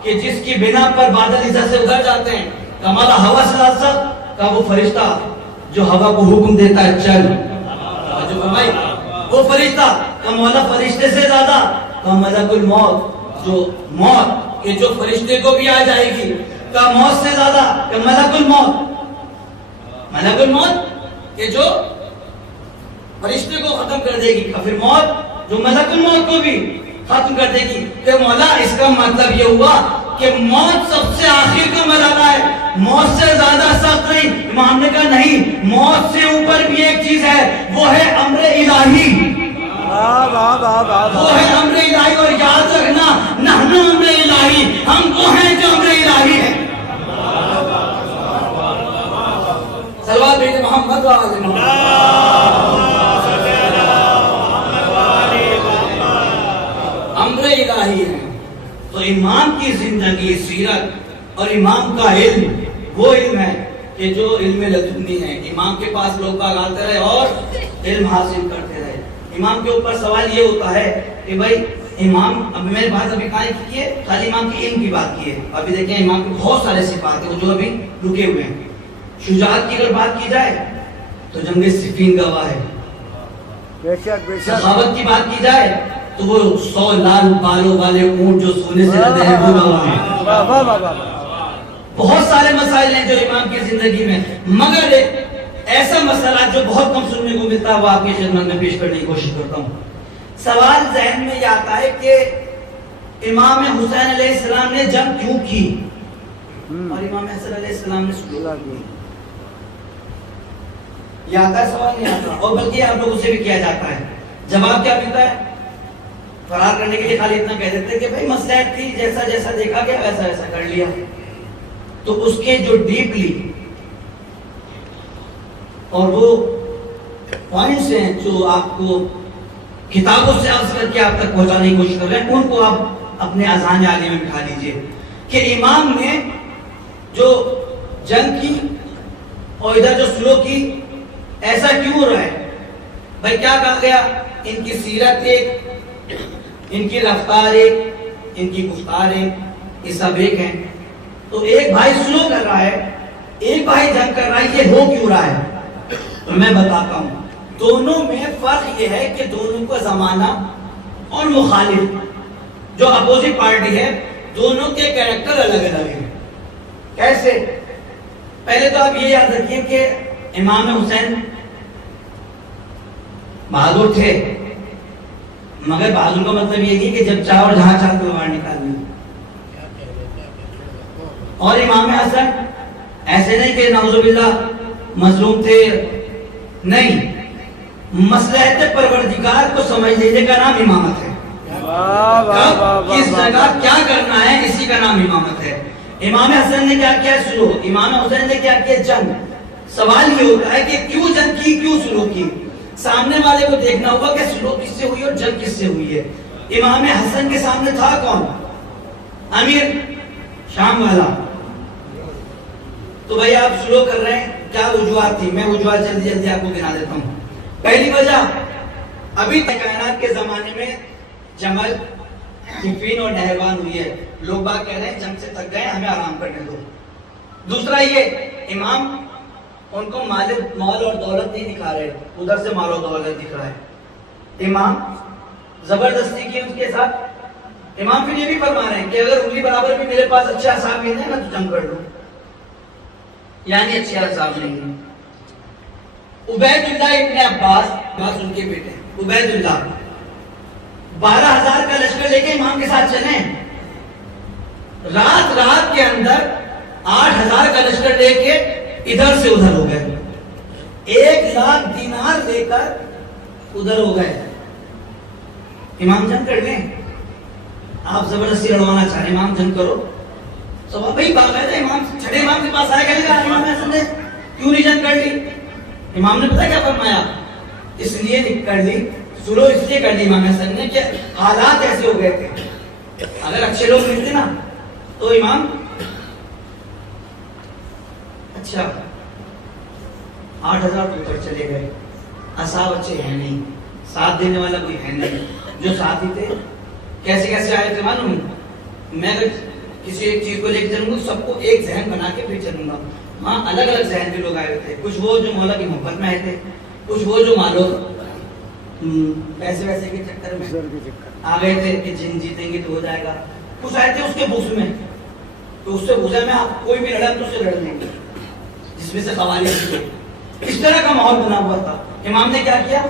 کہ جس کی بنا پر بادل ادھر سے ادھر جاتے ہیں. کا مولا ہوا سے زیادہ سخت کا وہ فرشتہ جو ہوا کو حکم دیتا ہے چل. جو فرمائی وہ فرشتہ. کا مولا فرشتے سے زیادہ کا ملک الموت جو موت کہ جو فرشتے کو بھی آ جائے گی. کا موت سے زیادہ کہ ملک الموت. ملک الموت کہ جو فرشتے کو ختم کر دے گی. پھر موت جو ملک الموت کو بھی ختم کر دے گی. کہ مولا اس کا مطلب یہ ہوا کہ موت سب سے آخر کا مرحلہ ہے، موت سے زیادہ سخت نہیں. امام نے کہا نہیں، موت سے اوپر بھی ایک چیز ہے، وہ ہے امر الہی. وہ ہے امر الہی. اور یاد رکھنا نحن امر الہی، ہم وہ ہیں جو امر الہی ہے. صلوات بھیجے محمد و آل محمد. امر الہی ہے. تو امام کی زندگی سیرت اور امام کا علم وہ علم ہے کہ جو علم لدنی ہے. امام کے پاس لوگ باگ آتے رہے اور علم حاصل کرتے رہے. امام کے اوپر سوال یہ ہوتا ہے کہ بھائی امام، اب میں نے بات ابھی کی ہے خالی امام کے علم کی بات کی ہے. ابھی دیکھیں امام کے بہت سارے صفات ہیں جو ابھی رکے ہوئے ہیں. شجاعت کی اگر بات کی جائے تو جنگ صفین گواہ ہے. سخاوت کی بات کی جائے تو وہ 100 لال بالوں والے اونٹ جو سونے سے لدے ہیں وہ گواہ ہیں. بہت سارے مسائل ہیں جو امام کی زندگی میں، مگر ایسا مسئلہ جو بہت کم سننے کو ملتا ہے وہ آپ کی خدمت میں پیش کرنے کی کوشش کرتا ہوں. سوال ذہن میں یہ آتا ہے کہ امام حسین علیہ السلام نے جنگ کیوں کی اور امام حسن علیہ السلام نے سلوک کی. یہ آتا ہے سوال؟ نہیں آتا. اور بلکہ آپ لوگوں سے بھی کیا جاتا ہے. جواب کیا ملتا ہے؟ فرار کرنے کے لیے خالی اتنا کہہ دیتے کہ بھائی مصلحت تھی، جیسا جیسا دیکھا گیا ویسا ویسا کر لیا. تو اس کے جو ڈیپلی اور وہ پوائنٹس ہیں جو آپ کو کتابوں سے عرض کر کے آپ تک پہنچانے کی کوشش کر رہے ہیں، ان کو آپ اپنے اذہان عالی میں بٹھا لیجئے کہ امام نے جو جنگ کی اور ادھر جو سلوک کی، ایسا کیوں ہو رہا ہے؟ بھائی کیا کہا گیا؟ ان کی سیرت ایک، ان کی رفتار ایک، ان کی گفتار ایک، یہ سب ایک ہیں. تو ایک بھائی سلو کر رہا ہے، ایک بھائی جنگ کر رہا ہے، یہ ہو کیوں رہا ہے؟ تو میں بتاتا ہوں. دونوں میں فرق یہ ہے کہ دونوں کا زمانہ اور مخالف جو اپوزٹ پارٹی ہے، دونوں کے کیریکٹر الگ الگ ہیں. کیسے؟ پہلے تو آپ یہ یاد رکھیے کہ امام حسین بہادر تھے، مگر بہادر کا مطلب یہ نہیں کہ جب چاہو اور جہاں چاہو تلوار نکالنی. اور امام حسن ایسے نہیں کہ نعوذ باللہ مظلوم تھے، نہیں، مصلحت پروردگار کو سمجھ لینے کا نام امامت ہے. کس جگہ کیا کرنا ہے اسی کا نام امامت ہے. امام حسن نے کیا کیا؟ سلوک. امام حسین نے کیا کیا؟ جنگ. سوال یہ ہوتا ہے کہ کیوں جنگ کی، کیوں سلوک کی؟ سامنے والے کو دیکھنا ہوگا کہ سلوک کس سے ہوئی اور جنگ کس سے ہوئی ہے. امام حسن کے سامنے تھا کون؟ امیر شام والا. تو بھائی آپ سلوک کر رہے ہیں، کیا وجوہات تھی؟ میں وجوہات جلدی جلدی آپ کو گنا دیتا ہوں. پہلی وجہ، ابھی کائنات کے زمانے میں جمل، صفین اور نہروان ہوئی ہے. لوگ باگ کہہ رہے ہیں جنگ سے تھک گئے، ہمیں آرام کرنے دو. دوسرا یہ، امام ان کو مال اور دولت نہیں دکھا رہے، ادھر سے مال اور دولت دکھ رہا ہے. امام زبردستی کی اس کے ساتھ. امام پھر یہ بھی فرما رہے ہیں کہ اگر انگلی برابر بھی میرے پاس اچھے احساب نہیں ہے نا تو جنگ کر لوں، یعنی اچھے احساب نہیں ہے. عبید اللہ ابن عباس ان کے بیٹے عبید اللہ 12,000 کا لشکر لے کے امام کے ساتھ چلے. رات کے اندر 8,000 کا لشکر لے کے ادھر سے ادھر ہو گئے. 1,00,000 دینار لے کر ادھر ہو گئے. امام جنگ کر لیں، آپ زبردستی لڑوانا چاہ رہے، امام جنگ کرو. سوال بھائی باقاعدہ امام چھٹے امام کے پاس آئے گا کہ امام حسن نے کیوں نہیں جنگ کر لی؟ امام نے پتہ کیا فرمایا؟ اس لیے کر لی، سلو اس لیے کر لی امام حسن نے کہ حالات ایسے ہو گئے تھے. اگر اچھے لوگ ملتے نا تو امام اچھا 8,000 تو ادھر چلے گئے، اصحاب اچھے ہیں نہیں، ساتھ دینے والا کوئی ہے نہیں. جو ساتھی تھے کیسے کیسے آئے تھے معلوم؟ میں اگر کسی ایک چیز کو لے کے چلوں گا سب کو ایک ذہن بنا کے پھر چلوں گا. وہاں الگ الگ ذہن کے لوگ آئے ہوئے تھے. کچھ وہ جو مولا کی محبت میں آئے تھے، کچھ وہ جو مالو پیسے ویسے کے چکر میں آ گئے تھے کہ جن جیتیں گے تو ہو جائے گا. کچھ آئے تھے اس کے بغض میں، تو اس سے بغض میں آپ کوئی بھی لڑا تو اس سے لڑ لیں گے، جس میں سے خوارج تھے. اس طرح کا ماحول بنا ہوا تھا. امام نے کیا کیا؟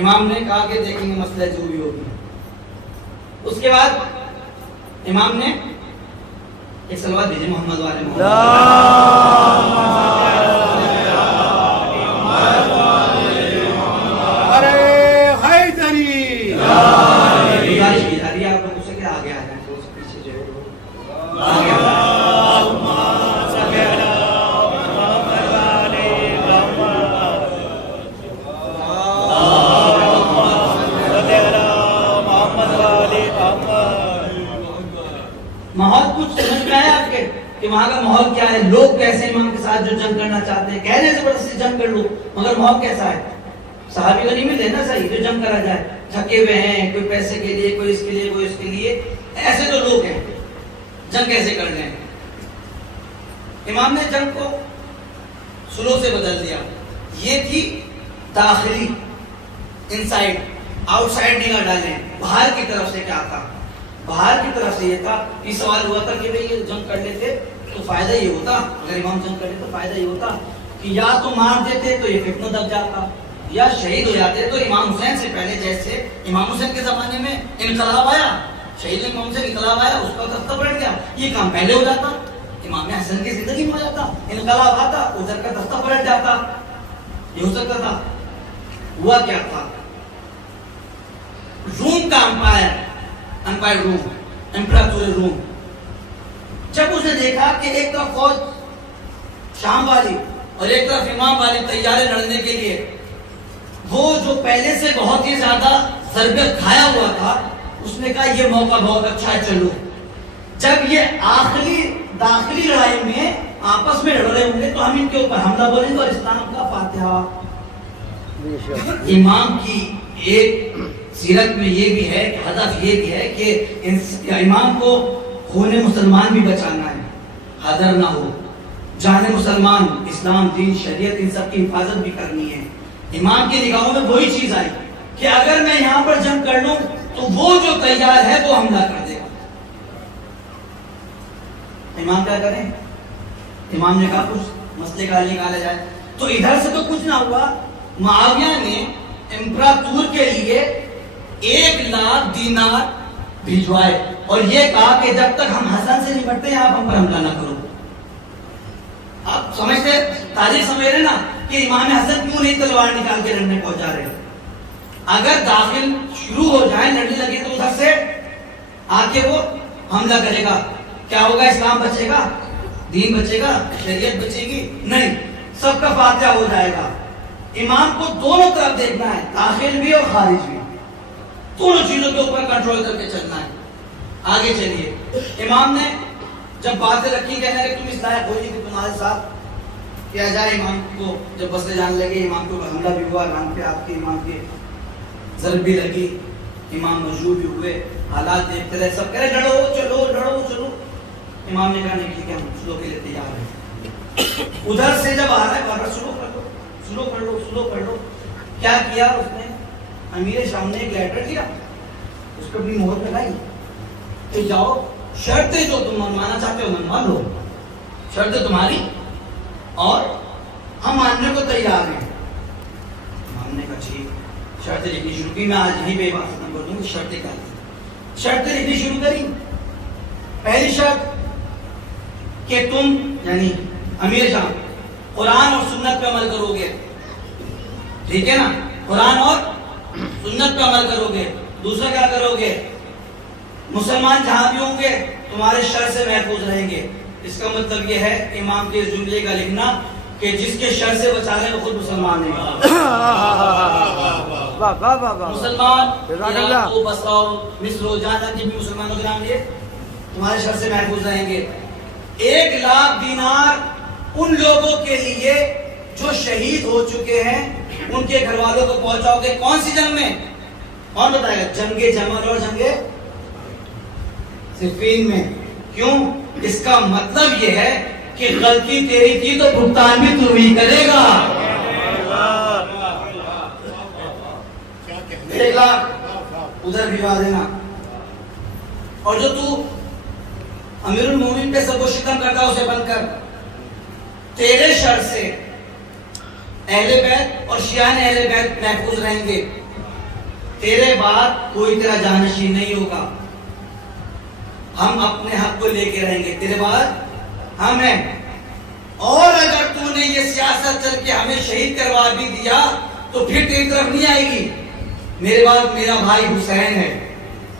امام نے کہا کہ دیکھیں گے مسئلہ جو بھی ہوگی. اس کے بعد امام نے ایک صلوات بھیجی محمد والے محمد. ارے حیدری گزارش کی جا رہی ہے آپ لوگوں سے کہ آگے آ جائیں، تھوڑا سا پیچھے جو ہے آگے آ جائیں. ماحول کچھ سمجھ میں آیا آپ کے کہ وہاں کا ماحول کیا ہے؟ لوگ کیسے امام کے ساتھ جو جنگ کرنا چاہتے ہیں، کہہ رہے ہیں زبردستی جنگ کر لو، مگر ماحول کیسا ہے؟ صحابی تو نہیں ملے نا صحیح جو جنگ کرا جائے. تھکے ہوئے ہیں، کوئی پیسے کے لیے، کوئی اس کے لیے، کوئی اس کے لیے، ایسے تو لوگ ہیں. جنگ کیسے کر لیں؟ امام نے جنگ کو سلو سے بدل دیا. یہ تھی داخلی، انسائیڈ، آؤٹ سائڈ نہیں ڈالیں. باہر کی طرف سے کیا تھا؟ باہر کی طرف سے یہ تھا. یہ سوال ہوا تھا کہ بھئی یہ جنگ کر لیتے تو فائدہ یہ ہوتا، اگر امام جنگ کر لیتے تو فائدہ یہ ہوتا کہ یا تو مار دیتے تو یہ فتنہ دب جاتا، یا شہید ہو جاتے. تو امام حسین سے پہلے جیسے امام حسین کے زمانے میں انقلاب آیا، شہید امام حسین انقلاب آیا، اس کا تختہ پلٹ گیا، یہ کام پہلے ہو جاتا. امام حسن کی زندگی میں ہو جاتا، انقلاب آتا، ادھر کا تختہ پلٹ جاتا. یہ ہو سکتا تھا. ہوا کیا تھا؟ روم کا امپائر روم، امپراتور روم، جب اس نے دیکھا کہ ایک طرف فوج شام والی اور ایک طرف امام والی تیار ہے لڑنے کے لیے، وہ جو پہلے سے بہت ہی زیادہ ضربے کھایا ہوا تھا، اس نے کہا یہ موقع بہت اچھا ہے، چلو. جب یہ آخری داخلی لڑائی میں آپس میں لڑ رہے ہوں گے تو ہم ان کے اوپر حملہ بولیں گے اور اسلام کا فاتحہ. امام کی ایک سیرت میں یہ بھی ہے کہ ہدف یہ بھی ہے کہ امام کو خون مسلمان بھی بچانا ہے، حذر نہ ہو. جان مسلمان، اسلام، دین، شریعت، ان سب کی حفاظت بھی کرنی ہے. امام کی نگاہوں میں وہی چیز آئی کہ اگر میں یہاں پر جنگ کر لوں تو وہ جو تیار ہے وہ حملہ کر دے گا. امام کیا کریں؟ امام نے کہا کچھ مسئلے کا حل نکالا جائے. تو ادھر سے تو کچھ نہ ہوا. معاویہ نے امپراتور کے لیے 1,00,000 دینار بھیجوائے اور یہ کہا کہ جب تک ہم حسن سے نمٹتے ہیں آپ ہم پر حملہ نہ کرو. آپ سمجھتے تاریخ سمجھ رہے نا کہ امام حسن کیوں نہیں تلوار نکال کے لڑنے پہنچا رہے. اگر داخل شروع ہو جائے لڑنے لگے تو ادھر سے آ کے وہ حملہ کرے گا. کیا ہوگا؟ اسلام بچے گا؟ دین بچے گا؟ شریعت بچے گی؟ نہیں. سب کا فاتحہ ہو جائے گا. امام کو دونوں طرف دیکھنا ہے, داخل بھی اور خارج بھی, دونوں چیزوں کے اوپر کنٹرول کر کے چلنا ہے. آگے چلیے. امام نے جب باتیں رکھی کہنے لگے تم اس لائق ہو نہیں کہ تمہارے ساتھ کیا جائے. امام کو جب بستے جانے لگے, امام کو حملہ بھی ہوا, امام پہ آپ کے امام کے ضرب بھی لگی, امام مجروح بھی ہوئے. حالات دیکھتے رہے, سب کہہ رہے لڑو چلو لڑو چلو. امام نے کہا نہیں ٹھیک ہے ہم سلو کے لیے تیار ہیں. ادھر سے جب آ رہا ہے بابر سلو کر لو سلو کر لو سلو کر لو. کیا کیا اس نے؟ امیر شام نے ایک لیٹر دیا, اس پر بھی مہر لگائی کہ جاؤ شرطیں جو تم منوانا چاہتے ہو منوا لو, شرطیں تمہاری اور ہم ماننے کو تیار ہیں. ہم نے کہا ٹھیک. شرطیں لکھنی شروع کی. میں آج یہیں پہ بات ختم کر دوں کہ شرطیں کیا تھیں. شرطیں لکھنی شروع کری. پہلی شرط کہ تم یعنی امیر شاہ قرآن اور سنت پہ عمل کرو گے, ٹھیک ہے نا, قرآن اور سنت پہ عمل کرو گے. دوسرا کیا کرو گے؟ مسلمان جہاں بھی ہوں گے تمہارے شر سے محفوظ رہیں گے. اس کا مطلب یہ ہے امام کے جملے کا لکھنا کہ جس کے شر سے بچا لے وہ خود مسلمان ہے. مسلمان عراق کو بسراؤ مصر ہو جہاں تک بھی مسلمانوں کے نام لیے تمہارے شر سے محفوظ رہیں گے. 1,00,000 دینار ان لوگوں کے لیے جو شہید ہو چکے ہیں ان کے گھر والوں کو پہنچاؤ گے. کون سی جنگ میں؟ کون بتائے گا؟ جنگ جمل اور جنگ صفین میں. کیوں؟ اس کا مطلب یہ ہے کہ غلطی تیری تھی تو بھگتان بھی تو ہی کرے گا. 1,00,000 ادھر بھیجوا دینا. اور جو تو امیر المومنین پہ سب کو شتم کرتا اسے بند کر. تیرے شر سے اہل بیت اور شیعان اہل بیت محفوظ رہیں گے. تیرے بعد کوئی تیرا جانشین نہیں ہوگا. ہم اپنے حق کو لے کے رہیں گے. تیرے بعد ہم ہیں. اور اگر تو نے یہ سیاست چل کے ہمیں شہید کروا بھی دیا تو پھر تیری طرف نہیں آئے گی. میرے بعد میرا بھائی حسین ہے.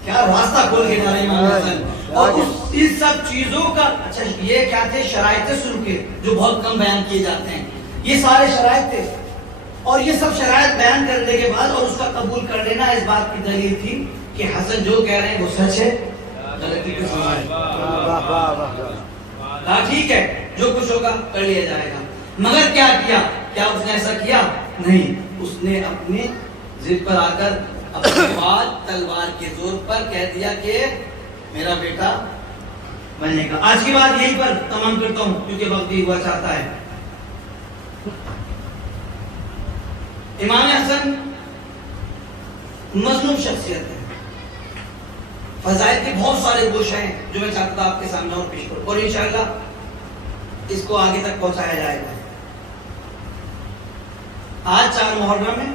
کیا راستہ کھول کے ڈالا امام حسن. اور ان سب چیزوں کا اچھا یہ کیا تھے؟ شرائط سلوک کے جو بہت کم بیان کیے جاتے ہیں. یہ سارے شرائط تھے اور یہ سب شرائط بیان کرنے کے بعد اور اس کا قبول کر لینا اس بات کی دلیل تھی کہ حسن جو کہہ رہے ہیں وہ سچ ہے, غلطی کو سمجھ. ٹھیک ہے جو کچھ ہوگا کر لیا جائے گا. مگر کیا کیا؟ کیا اس نے ایسا کیا؟ نہیں. اس نے اپنے ضد پر آ کر اپنے بعد تلوار کے زور پر کہہ دیا کہ میرا بیٹا بننے کا. آج کی بات یہیں پر تمام کرتا ہوں کیونکہ وقت بھی ہوا چاہتا ہے. امام حسن مظلوم شخصیت ہے. فضائل کے بہت سارے گوشے ہیں جو میں چاہتا تھا آپ کے سامنے اور پیش کروں اور انشاءاللہ اس کو آگے تک پہنچایا جائے گا. آج 4 محرم میں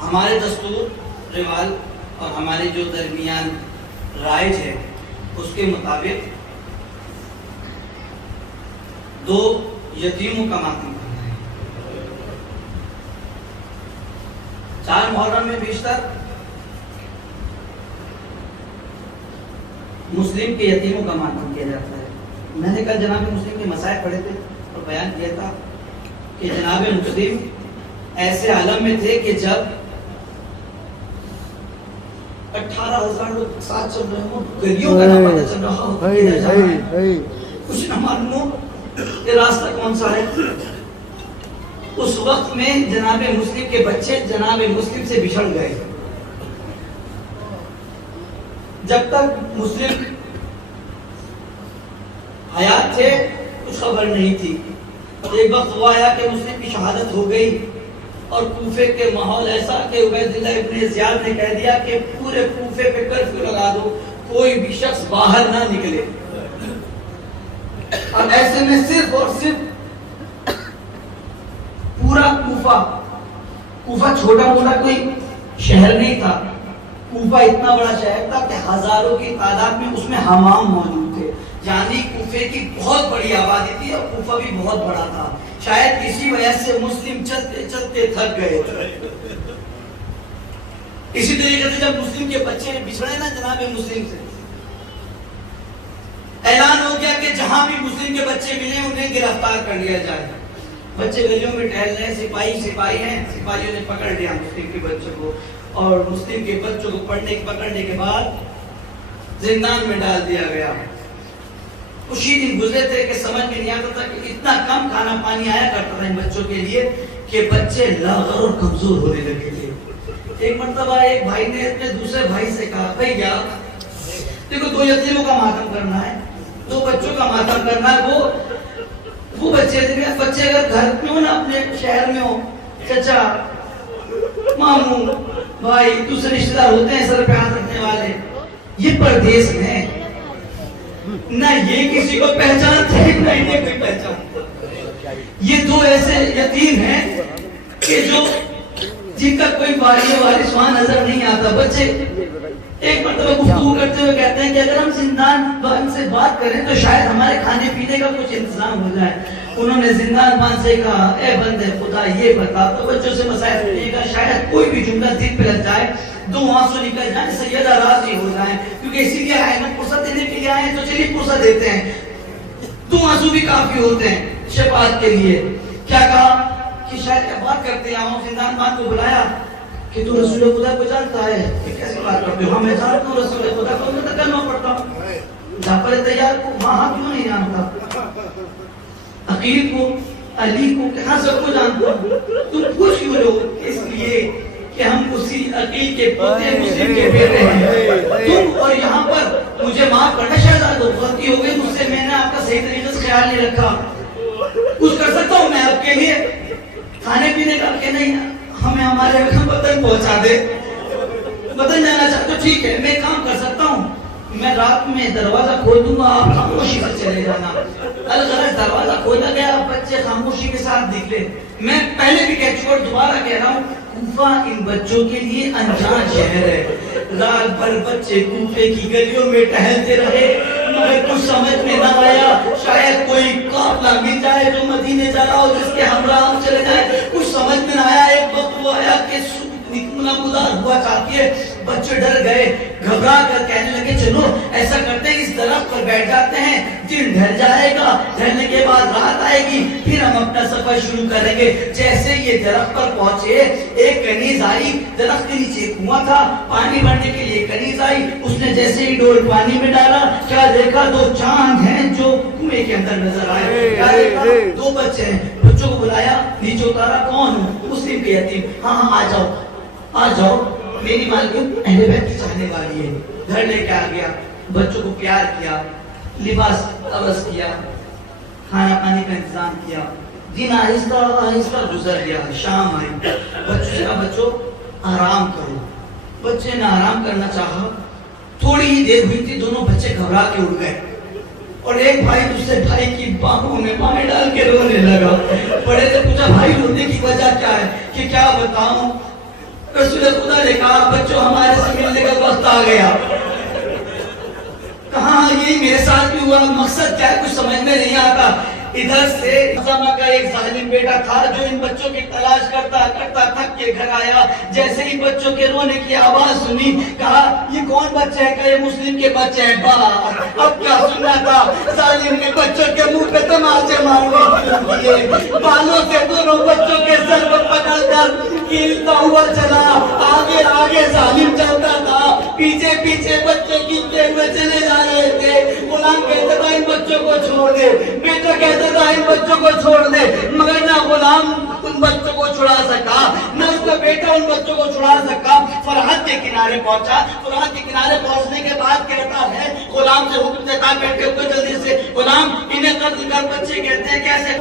ہمارے دستور رواج اور ہمارے جو درمیان رائج ہے اس کے مطابق 2 یتیموں کا ماتم کرنا ہے. 4 محرم میں بیشتر مسلم کے یتیموں کا ماتم کیا جاتا ہے. میں نے کل جناب مسلم کے مسائل پڑھے تھے اور بیان کیا تھا کہ جناب مسلم ایسے عالم میں تھے کہ جب 18,000 لوگ ساتھ چل رہے ہوں, گلیوں کا نہ پتہ چل رہا ہو, کچھ نہ معلوم کہ راستہ کون سا ہے. اس وقت میں جناب مسلم کے بچے جناب مسلم سے بچھڑ گئے. جب تک مسلم حیات تھے کچھ خبر نہیں تھی. ایک وقت ہوا آیا کہ مسلم کی شہادت ہو گئی اور کوفے کے ماحول ایسا کہ عبید اللہ ابن زیاد نے کہہ دیا کہ پورے کوفے پہ کرفیو لگا دو, کوئی بھی شخص باہر نہ نکلے. اور ایسے میں صرف اور صرف پورا کوفہ چھوٹا موٹا کوئی شہر نہیں تھا، کوفہ اتنا بڑا شہر تھا کہ ہزاروں کی تعداد میں اس میں حمام موجود تھے، یعنی کوفے کی بہت بڑی آبادی تھی اور کوفہ بھی بہت بڑا تھا۔ شاید اسی وجہ سے مسلم چلتے چلتے تھک گئے تھے۔ اسی طریقے سے جب مسلم کے بچے بچھڑے نا جناب مسلم سے، اعلان ہو گیا کہ جہاں بھی مسلم کے بچے ملے انہیں گرفتار کر لیا جائے۔ بچے گلیوں میں ٹہل رہے، سپاہی ہیں، سپاہیوں نے پکڑ لیا مسلم کے بچوں کو، اور مسلم کے بچوں کو پکڑنے کے بعد زندان میں ڈال دیا گیا۔ کچھ ہی دن گزرے تھے کہ سمجھ میں نہیں آتا تھا کہ اتنا کم کھانا پانی آیا کرتا تھا ان بچوں کے لیے کہ بچے لاغر اور کمزور ہونے لگے تھے۔ ایک مرتبہ ایک بھائی نے اپنے دوسرے بھائی سے کہا، بھیا دیکھو 2 یتیموں کا ماتم کرنا ہے، 2 بچوں کا ماتم کرنا ہے، وہ بچے اگر گھر میں ہو نا، اپنے شہر میں ہو، چچا ماموں بھائی دوسرے رشتہ دار ہوتے ہیں سر پہ ہاتھ رکھنے والے، یہ پردیس میں نہ یہ کسی کو پہچانتے ہیں نہ انہیں کوئی پہچانتا۔ یہ 2 ایسے یتیم ہیں کہ جن کا کوئی وارث وہاں نظر نہیں آتا۔ بچے ایک مرتبہ گفتگو کرتے ہوئے کہتے ہیں کہ اگر ہم زندان بان سے بات کریں تو شاید ہمارے کھانے پینے کا کچھ انتظام ہو جائے۔ انہوں نے زندان بان سے کہا، اے بندے خدا یہ بتا، تو بچوں سے مسائل پوچھیے گا، شاید کوئی بھی جملہ دل پہ لگ جائے، 2 آنسو نکل جائیں، سیدہ راضی ہو جائیں، کیونکہ اسی لیے آئے نا، فرصت دینے کے لیے آئے تو چلیے فرصت دیتے ہیں، 2 آنسو بھی کافی ہوتے ہیں شفاعت کے لیے۔ کیا کہا کہ شاید کیا بات کرتے ہیں، زندان بان کو بلایا کہ تو رسول خدا کو جانتا ہے، کہ کیسے بات کرتے ہو؟ ہاں میں جانتا ہوں رسول خدا کو، میں تکلم پڑھتا ہوں۔ جعفر تیار کو وہاں کیوں نہیں جانتا؟ عقیل کو، علی کو، کہاں سب کو جانتا ہوں؟ تم خوش کیوں ہو؟ اس لیے کہ ہم اسی عقیل کے پوتے مسلم کے بیٹے ہیں۔ تم اور یہاں پر مجھے معاف کرنا، شاید غلطی ہو گئی مجھ سے، میں نے آپ کا صحیح طریقے سے خیال نہیں رکھا، کچھ کر سکتا ہوں میں آپ کے لیے؟ کھانے پینے کا کہ نہیں، ہمیں ہمارے وطن پہنچا دے، وطن جانا چاہتے تو ٹھیک ہے، میں کام کر سکتا ہوں، میں رات میں دروازہ کھول دوں گا، آپ خاموشی سے چلے جانا۔ الغرض دروازہ کھولا گیا، بچے خاموشی کے ساتھ نکلے۔ میں پہلے بھی کہہ چکا اور دوبارہ کہہ رہا ہوں، کوفہ ان بچوں کے لیے انجان شہر ہے۔ رات بھر بچے کوفے کی گلیوں میں ٹہلتے رہے، مگر کچھ سمجھ میں نہ آیا، شاید کوئی قافلہ مل جائے جو مدینے جا رہا ہو جس کے ہمراہ ہم چلے جائیں، کچھ سمجھ میں نہ آیا۔ ایک وقت وہ آیا کہ نمودار ہوا چاہتی ہے، بچے ڈر گئے، گھبرا کر کہنے لگے چلو ایسا کرتے ہیں، اس درخت پر بیٹھ جاتے ہیں، دن ڈھل جائے گا، ڈھلنے کے بعد رات آئے گی، پھر ہم اپنا سفر شروع کریں گے۔ جیسے یہ درخت پر پہنچے، ایک کنیز آئی، درخت کے نیچے کنواں تھا، پانی بھرنے کے لیے کنیز آئی، اس نے جیسے ہی ڈول پانی میں ڈالا، کیا دیکھا؟ 2 چاند ہیں جو کنویں کے اندر نظر آئے۔ کیا دیکھا؟ 2 بچے ہیں، بچوں کو بلایا، نیچے اتارا، کون ہو؟ مسلم کے یتیم۔ ہاں آ جاؤ آ جاؤ، میری مالکن اہل بیت کی چاہنے والی ہے۔ گھر لے کے آ گیا، بچوں کو پیار کیا، لباس عوض کیا، کھانا پانی کا انتظام کیا۔ دن آہستہ آہستہ گزر گیا، شام آئی، بچوں سے کہا بچوں آرام کرو۔ بچے نے آرام کرنا چاہا، تھوڑی ہی دیر ہوئی تھی، دونوں بچے گھبرا کے اٹھ گئے، اور ایک بھائی دوسرے بھائی کی باہوں میں بائیں ڈال کے رونے لگا۔ بڑے سے پوچھا بھائی رونے کی وجہ کیا ہے؟ کہ کیا بتاؤں؟ رسول خدا نے کہا بچوں ہمارے سے ملنے کا وقت آ گیا۔ کہاں یہی میرے ساتھ بھی ہوا، مقصد کیا ہے کچھ سمجھ میں نہیں آتا۔ ادھر سے اسامہ کا ایک ظالم بیٹا تھا جو ان بچوں کی تلاش کرتا کرتا تھک کے گھر آیا، جیسے ہی بچوں کے رونے کی آواز سنی کہا یہ کون بچے ہیں؟ کہ یہ مسلم کے بچے ہیں۔ با اب کیا سننا تھا؟ ظالم نے بچوں کے منہ پہ تماچے مارنے شروع کیے، بالوں سے دونوں بچوں کے سر پر پکڑ کر کھیلتا ہوا چلا، آگے آگے ظالم چلتا تھا، پیچھے پیچھے بچے کھیلتے ہوئے چلے جا رہے تھے۔ غلام کہتا تھا ان بچوں کو چھوڑ دے، بیٹا کہتا تھا ان بچوں کو چھوڑ دے، مگر نہ غلام ان بچوں کو چھڑا سکا، نہ اس کا بیٹا ان بچوں کو چھڑا سکا۔ فرات کے کنارے پہنچا، فرات کے کنارے پہنچنے کے بعد کہتا ہے، غلام سے حکم دیتا ہے بیٹے کو جلدی سے، غلام انہیں قتل کر۔ بچے کہتے ہیں کیسے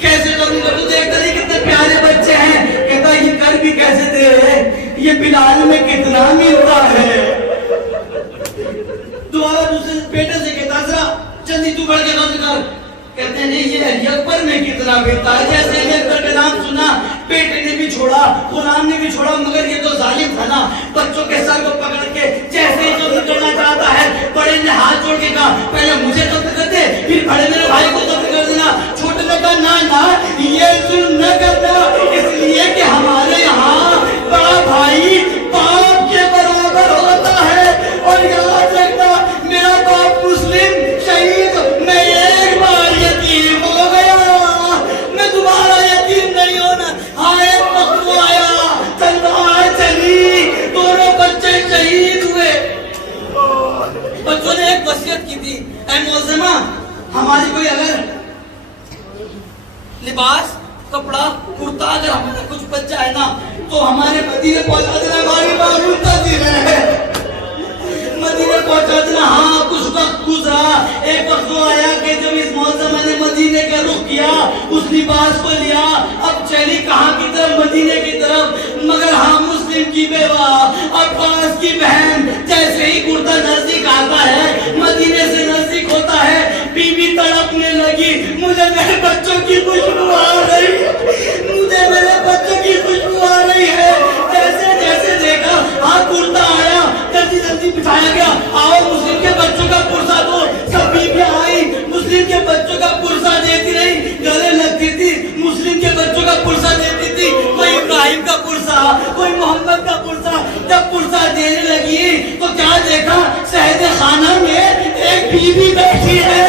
کیسے قتل کر؟ تو دیکھتا نہیں کتنے پیارے بچے ہیں، کہتا یہ کر بھی کیسے دے رہے، یہ بلال میں کتنا ملتا ہے۔ دوبارہ دوسرے بیٹے سے کہتا ذرا جلدی تو بڑھ کے قتل کر، کہتے ہیں نہیں یہ علی اکبر میں کتنا بہتا ہے، جیسے علی اکبر کا نام سنا بیٹے نے بھی چھوڑا، غلام نے بھی چھوڑا، مگر یہ تو ظالم تھا نا، بچوں کے سر کو پکڑ کے جیسے ہی جو نکلنا چاہتا ہے، بڑے نے ہاتھ جوڑ کے کہا پہلے مجھے ضبط کر دے پھر بڑے میرے بھائی کو ضبط کر دینا، چھوٹے نے کہا نا یہ ظلم نہ کرنا، اس لیے کہ ہمارے یہاں بڑا بھائی باپ کے برابر ہوتا ہے، اور یاد رکھنا میرا باپ مسلم شہید، میں ایک بار یتیم ہو گیا، میں دوبارہ یتیم نہیں ہونا، ہاں ایک وقت وہ آیا تلوار چلی دونوں بچے شہید ہوئے۔ بچوں نے ایک وصیت کی تھی، اے معظمہ ہماری کوئی اگر لباس کپڑا کرتا اگر ہمارا کچھ بچ جائے نا تو ہمارے مدینے پہنچا دینا، ہماری معلومتا دی رہے مدینے پہنچا دینا۔ ہاں کچھ وقت گزرا، ایک وقت وہ آیا کہ جب اس معظمہ نے مدینے کا رخ کیا، اس لباس کو لیا، اب چلی کہاں کی طرف؟ مدینے کی طرف، مگر ہاں مسلم کی بیوہ عباس کی بہن جیسے ہی کرتا نزدیک آتا ہے، مدینے سے نزدیک ہوتا ہے، بی بی تڑپنے لگی، مجھے میرے بچوں کی خوشبو آ رہی ہے، مجھے میرے بچوں کی خوشبو آ رہی ہے۔ جیسے جیسے دیکھا ہاں کرتا آیا، جلدی جلدی بچھایا گیا، آؤ مسلم کے بچوں کا پرسا دو، سب بیویاں آئی، مسلم کے بچوں کا پرسا دیتی رہی، گلے لگتی تھی، مسلم کے بچوں کا پرسا دیتی تھی، کوئی ابراہیم کا پرسا، کوئی محمد کا پرسا، جب پرسا دینے لگی تو کیا دیکھا؟ سہد خانہ میں ایک بیوی بیٹھی ہے،